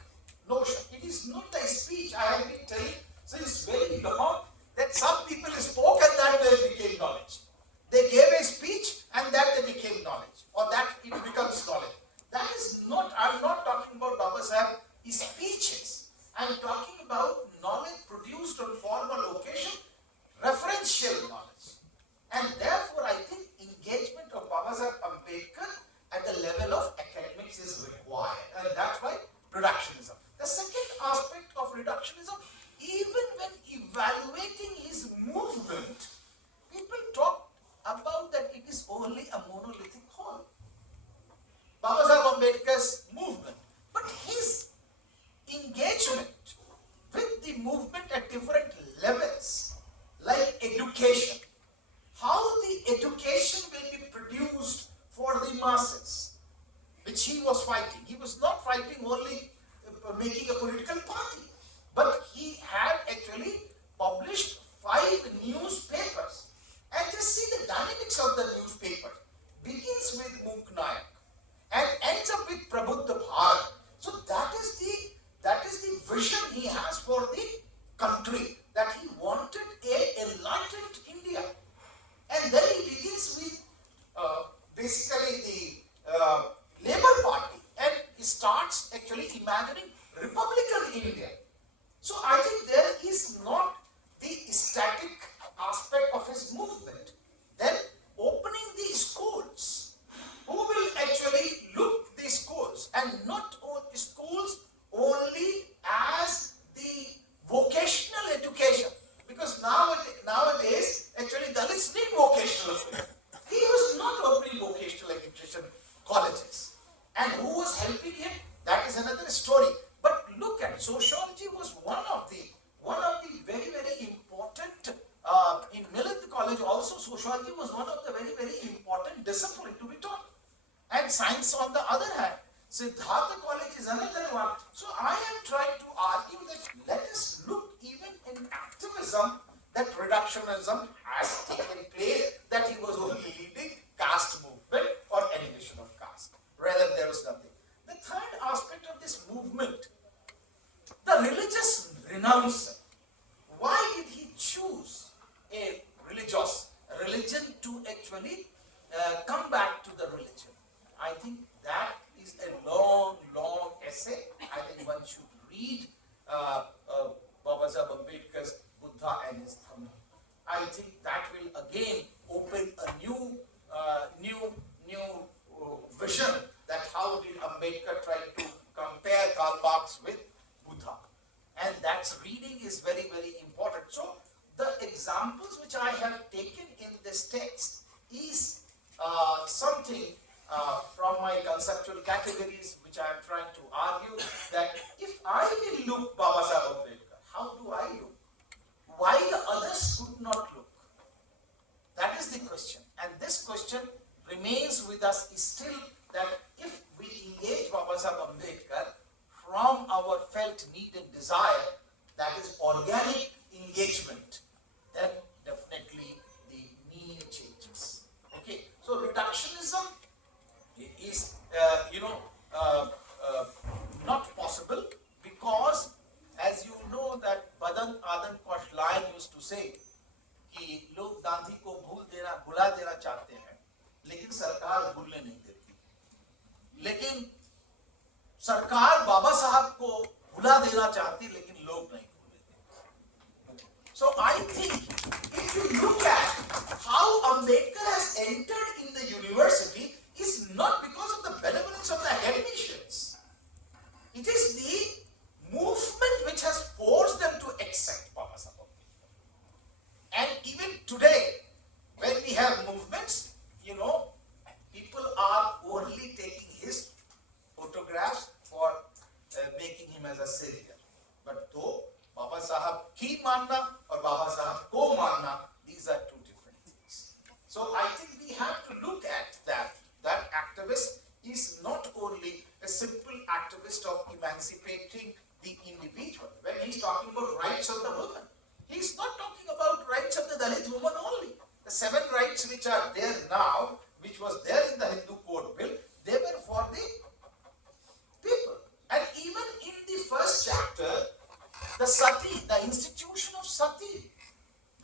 notion. It is not the speech I have been telling since very long that some people spoke and that they became knowledge. They gave a speech and that they became knowledge, or that it becomes knowledge. That is not, I'm not talking about Babasaheb speeches. I'm talking about knowledge produced on formal occasion, referential knowledge. And therefore, I think engagement of Babasaheb Ambedkar at the level of academics is required. And that's why reductionism. The second aspect of reductionism, even when evaluating his movement, people talk about that it is only a monolithic whole. Babasaheb Ambedkar's movement, but his engagement with the movement at different levels, like education, how the education will be produced for the masses, which he was fighting. He was not fighting only making a political party, but he had actually published 5 newspapers. And just see the dynamics of the newspaper. Begins with Muk Nayak and ends up with Prabuddha Bharat. So that is the vision he has for the country, that he wanted a enlightened India. And then he begins with basically the Labour Party, and he starts actually imagining Republican India. So I think there is not the static aspect of his movement. Then opening the schools. Who will actually look the schools, and not schools only as the vocational education, because nowadays actually Dalits need vocational education. He was not opening vocational education colleges, and who was helping him? That is another story. But look at sociology was one of the very important very important discipline to be taught. And science on the other hand, Siddhartha College is another one. So I am trying to argue that let us look even in activism that reductionism has taken place, that he was only leading caste movement or elimination of caste. Rather, there was nothing. The third aspect of this movement, the religious renouncing. Why did he choose a religion to actually come back to the religion? I think that is a long essay. I think one should read Baba Saheb Ambedkar's Buddha and his Dhamma. I think that will again open a new vision that how did Ambedkar try to compare Karl Marx with Buddha. And that reading is very important. So the examples which I have taken in this text is something from my conceptual categories which I am trying to argue that if I will look Baba Saheb Ambedkar, how do I look? Why the others could not look? That is the question. And this question remains with us still, that if we engage Baba Saheb Ambedkar from our felt need and desire, that is organic engagement, then definitely the meaning changes. Okay, so reductionism is not possible, because as you know that Badan Adan Kaushal used to say कि लोग गांधी को भुला देना चाहते हैं, लेकिन सरकार भूलने नहीं देती। लेकिन सरकार बाबा साहब को भुला देना चाहती, लेकिन लोग नहीं भूलने देते। So I think if you look at how Ambedkar has entered in the university, is not because of the benevolence of the academicians. It is the movement which has forced them to accept Baba Saheb Ambedkar. And even today, when we have movements, people are only taking his photographs for making him as a savior. But though Baba Sahab ki manna or Baba Sahab ko manna, these are two different things. So I think we have to look at that activist is not only a simple activist of emancipating the individual. When he's talking about rights of the woman, he's not talking about rights of the Dalit woman only. The 7 rights which are there now, which was there in the Hindu Code Bill, they were for the people. And even in the first chapter, the Sati, the institution of Sati,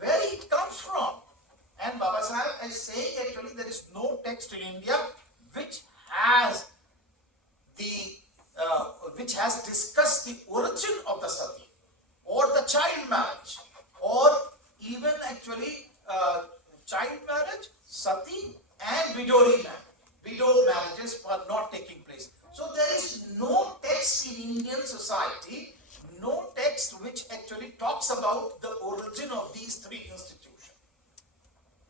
where it comes from. And Baba Saheb is saying actually there is no text in India which has discussed the origin of the Sati, or the child marriage, or even actually child marriage, Sati and widow marriages were not taking place. So there is no text in Indian society, no text which actually talks about the origin of these 3 institutions.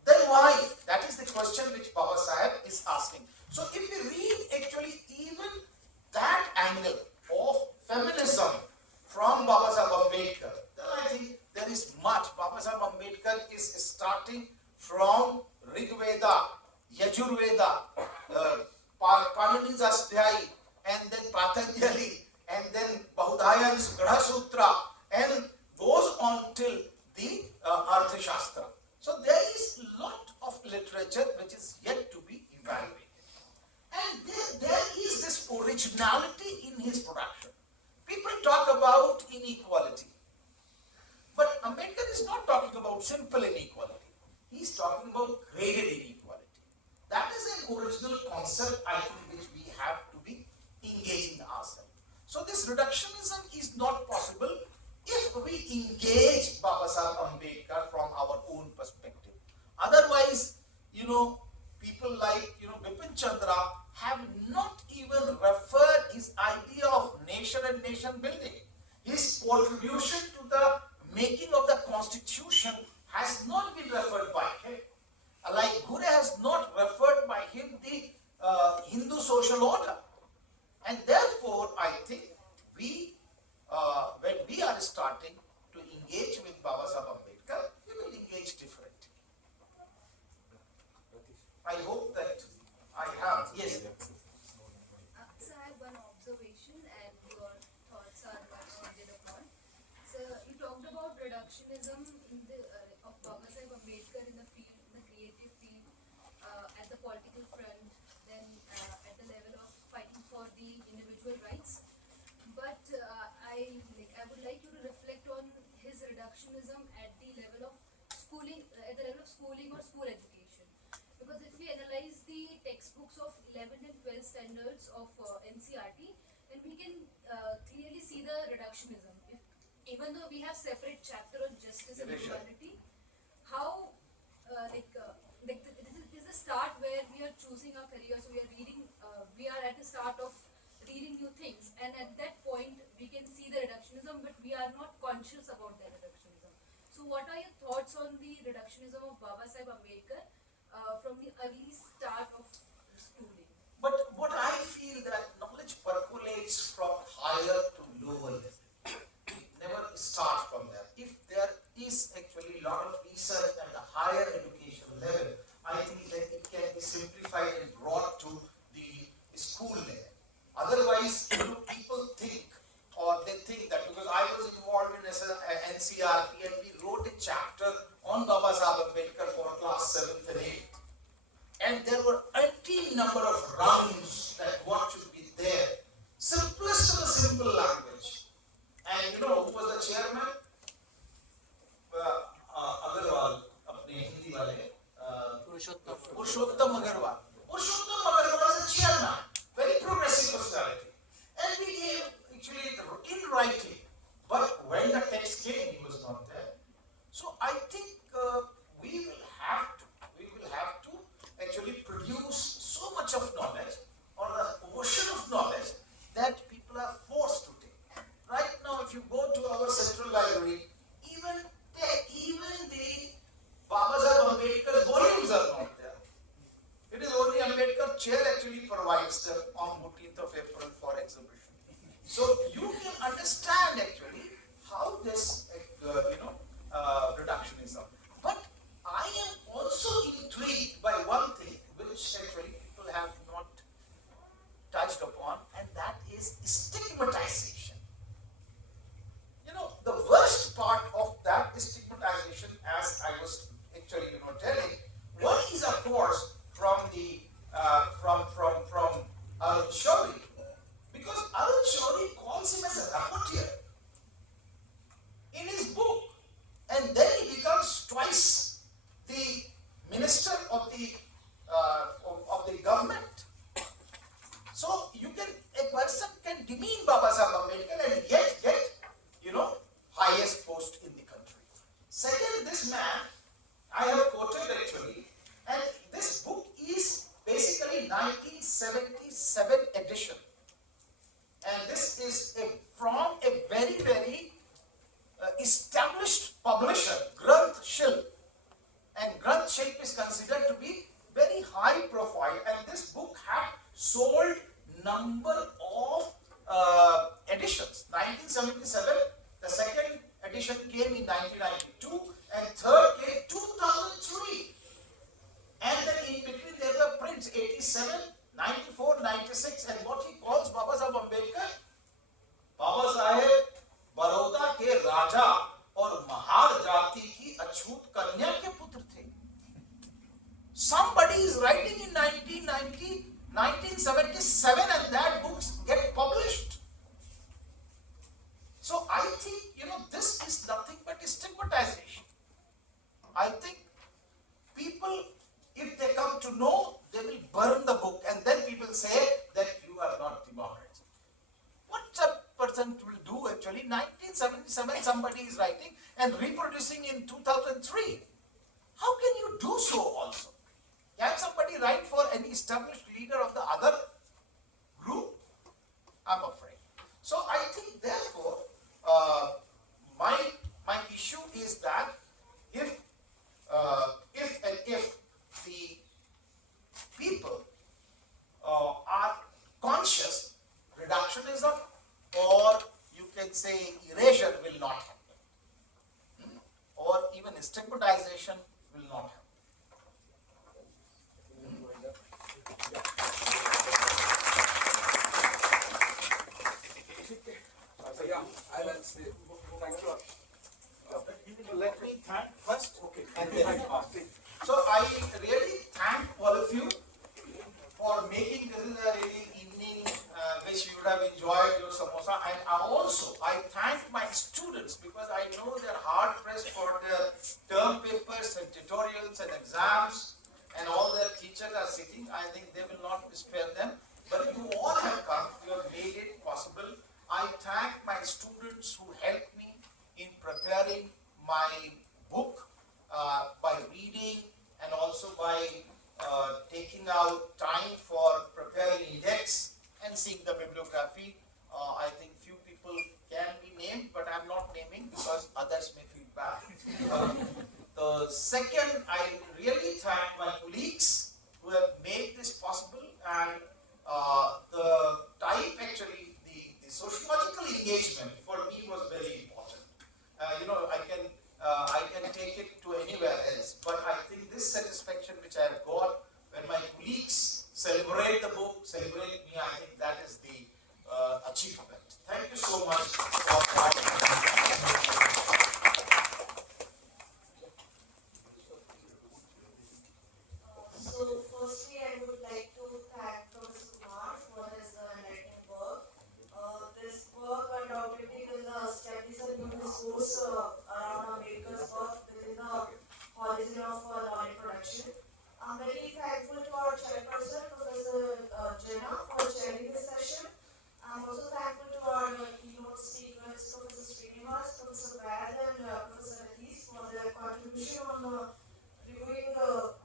Then why? That is the question which Baba Saheb is asking. So if we read actually even that angle of feminism from Baba Saheb Ambedkar, then I think there is much. Baba Saheb Ambedkar is starting from Rig Veda, Yajur Veda, Panini's Ashdhyayi, and then Patanjali, and then Bahudayan's Grha Sutra, and goes on till the Arthashastra. So there is a lot of literature which is yet to be evaluated. And there is this originality in his production. People talk about inequality. But Ambedkar is not talking about simple inequality. He is talking about graded inequality. That is an original concept, I think, which we have to be engaging ourselves. So this reductionism is not possible if we engage Baba Saheb Ambedkar from our own perspective. Otherwise, people like Bipin Chandra have not even referred his idea of nation and nation building. His contribution to the making of the constitution has not been referred by him. Like Gure has not referred by him the Hindu social order. And therefore, I think when we are starting to engage with Baba Saheb Ambedkar, we will engage differently. I hope that I have, yes. So I have one observation and your thoughts are much needed upon. So you talked about reductionism in the of Baba Sahib Ambedkar in the field, in the creative field, at the political front, then at the level of fighting for the individual rights. But I would like you to reflect on his reductionism at the level of schooling, or school education. Because if we analyze the textbooks of 11th and 12th standards of NCRT, then we can clearly see the reductionism. Even though we have separate chapter on justice and equality, how this is the start where we are choosing our career. So we are reading. We are at the start of reading new things, and at that point we can see the reductionism, but we are not conscious about that reductionism. So what are your thoughts on the reductionism of Baba Sahib Ambedkar from the early start of schooling? But what I feel that knowledge percolates from higher to lower level. It never starts from there. If there is actually a lot of research at the higher education level, I think that it can be simplified and brought to the school level. Otherwise, people think, or they think that because I was involved in NCRT and we wrote a chapter on Baba Sahib Ambedkar for class 7th and 8th. And there were umpteen number of rounds that what should be there. Simplest of the simple language. And who was the chairman? Agarwal, apne Hindi wale. Purushottam Agarwal. Purushottam Agarwal was a chairman. Very progressive personality. And we gave actually in writing. But when the text came, he was not there. So I think we will have to actually produce so much of knowledge, or the ocean of knowledge, that people are forced to take. Right now, if you go to our central library, even the Baba Sahib Ambedkar volumes are not there. It is only Ambedkar chair actually provides them on 14th of April for exhibition. So you can understand actually how this, reductionism. But I am also intrigued by one thing which actually people have not touched upon, and that is stigmatization. The worst part of that is stigmatization, as I was actually telling. One is of course from the from Arun Shourie, because Arun Shourie calls him as a rapporteur in his book, and then he becomes twice the minister of the government. So a person can demean Baba Sahib Ambedkar and yet get highest post in the country. Second, this man I have quoted actually, and this book is basically 1977 edition, and this is from a very, very established publisher, Granth Shilp, and Granth Shilp is considered to be very high profile, and this book had sold number of editions. 1977, the second edition came in 1992, and third came 2003. And then in between there were prints 87, 94, 96, and what he calls Baba Sahib Ambedkar, Baba Saheb Baroda के राजा और महार जाति की अछूत कन्या के पुत्र थे. Somebody is writing in 1977 and that books get published. So I think, this is nothing but stigmatization. I think people, if they come to know, they will burn the book, and then people say that you are not democratic. What a person will do actually, 1977 somebody is writing and reproducing in 2003. How can you do so also? Can somebody write for any established leader of the other group? I'm afraid. So I think therefore, my issue is that if the people are conscious, reductionism or you can say erasure will not happen, or even stigmatization will not happen. samosa, and I thank my students because I know they're hard pressed for their term papers and tutorials and exams, and all their teachers are sitting. I think they will not spare them. But you all have come, you have made it possible. I thank my students who helped me in preparing my book by reading and also by taking out time for preparing index and seeing the bibliography. I think few people can be named, but I'm not naming because others may feel bad. The second, I really thank my colleagues who have made this possible, and the type actually, the sociological engagement for me was very important. I can take it to anywhere else, but I think this satisfaction which I have got when my colleagues celebrate the book, celebrate me, I think that is the achievement. Thank you so much for that. So firstly, I would like to thank Prof Kumar for his enlightening work. This work undoubtedly will establish a new discourse around Ambedkar's work within the horizon of knowledge production. I'm very thankful to our chairperson, Professor Jena, for chairing this session. I'm also thankful to our keynote speakers, Professor Srinivas, Professor Vaid, and Professor Ratheesh for their contribution on reviewing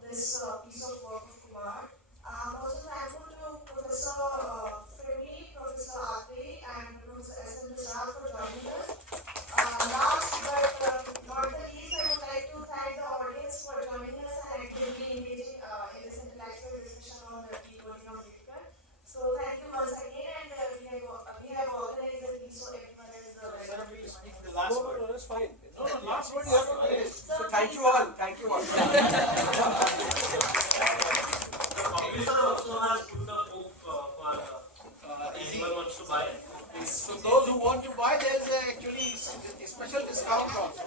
this piece of work of Kumar. I'm also thankful to Professor Frimi, Professor Akre, and Professor S.M. Prasad for joining us. Last but not the least, I would like to thank the audience for joining us and actively engaging in this intellectual discussion on the decoding of Ambedkar. So thank you once again, and we have organized a piece so everyone is Sir, please speak the last word. No, that's fine. No, last word you have to say. So Thank you all. Thank you all. The publisher also has put the book for anyone wants to buy. So those who want to buy, there is actually a special discount also.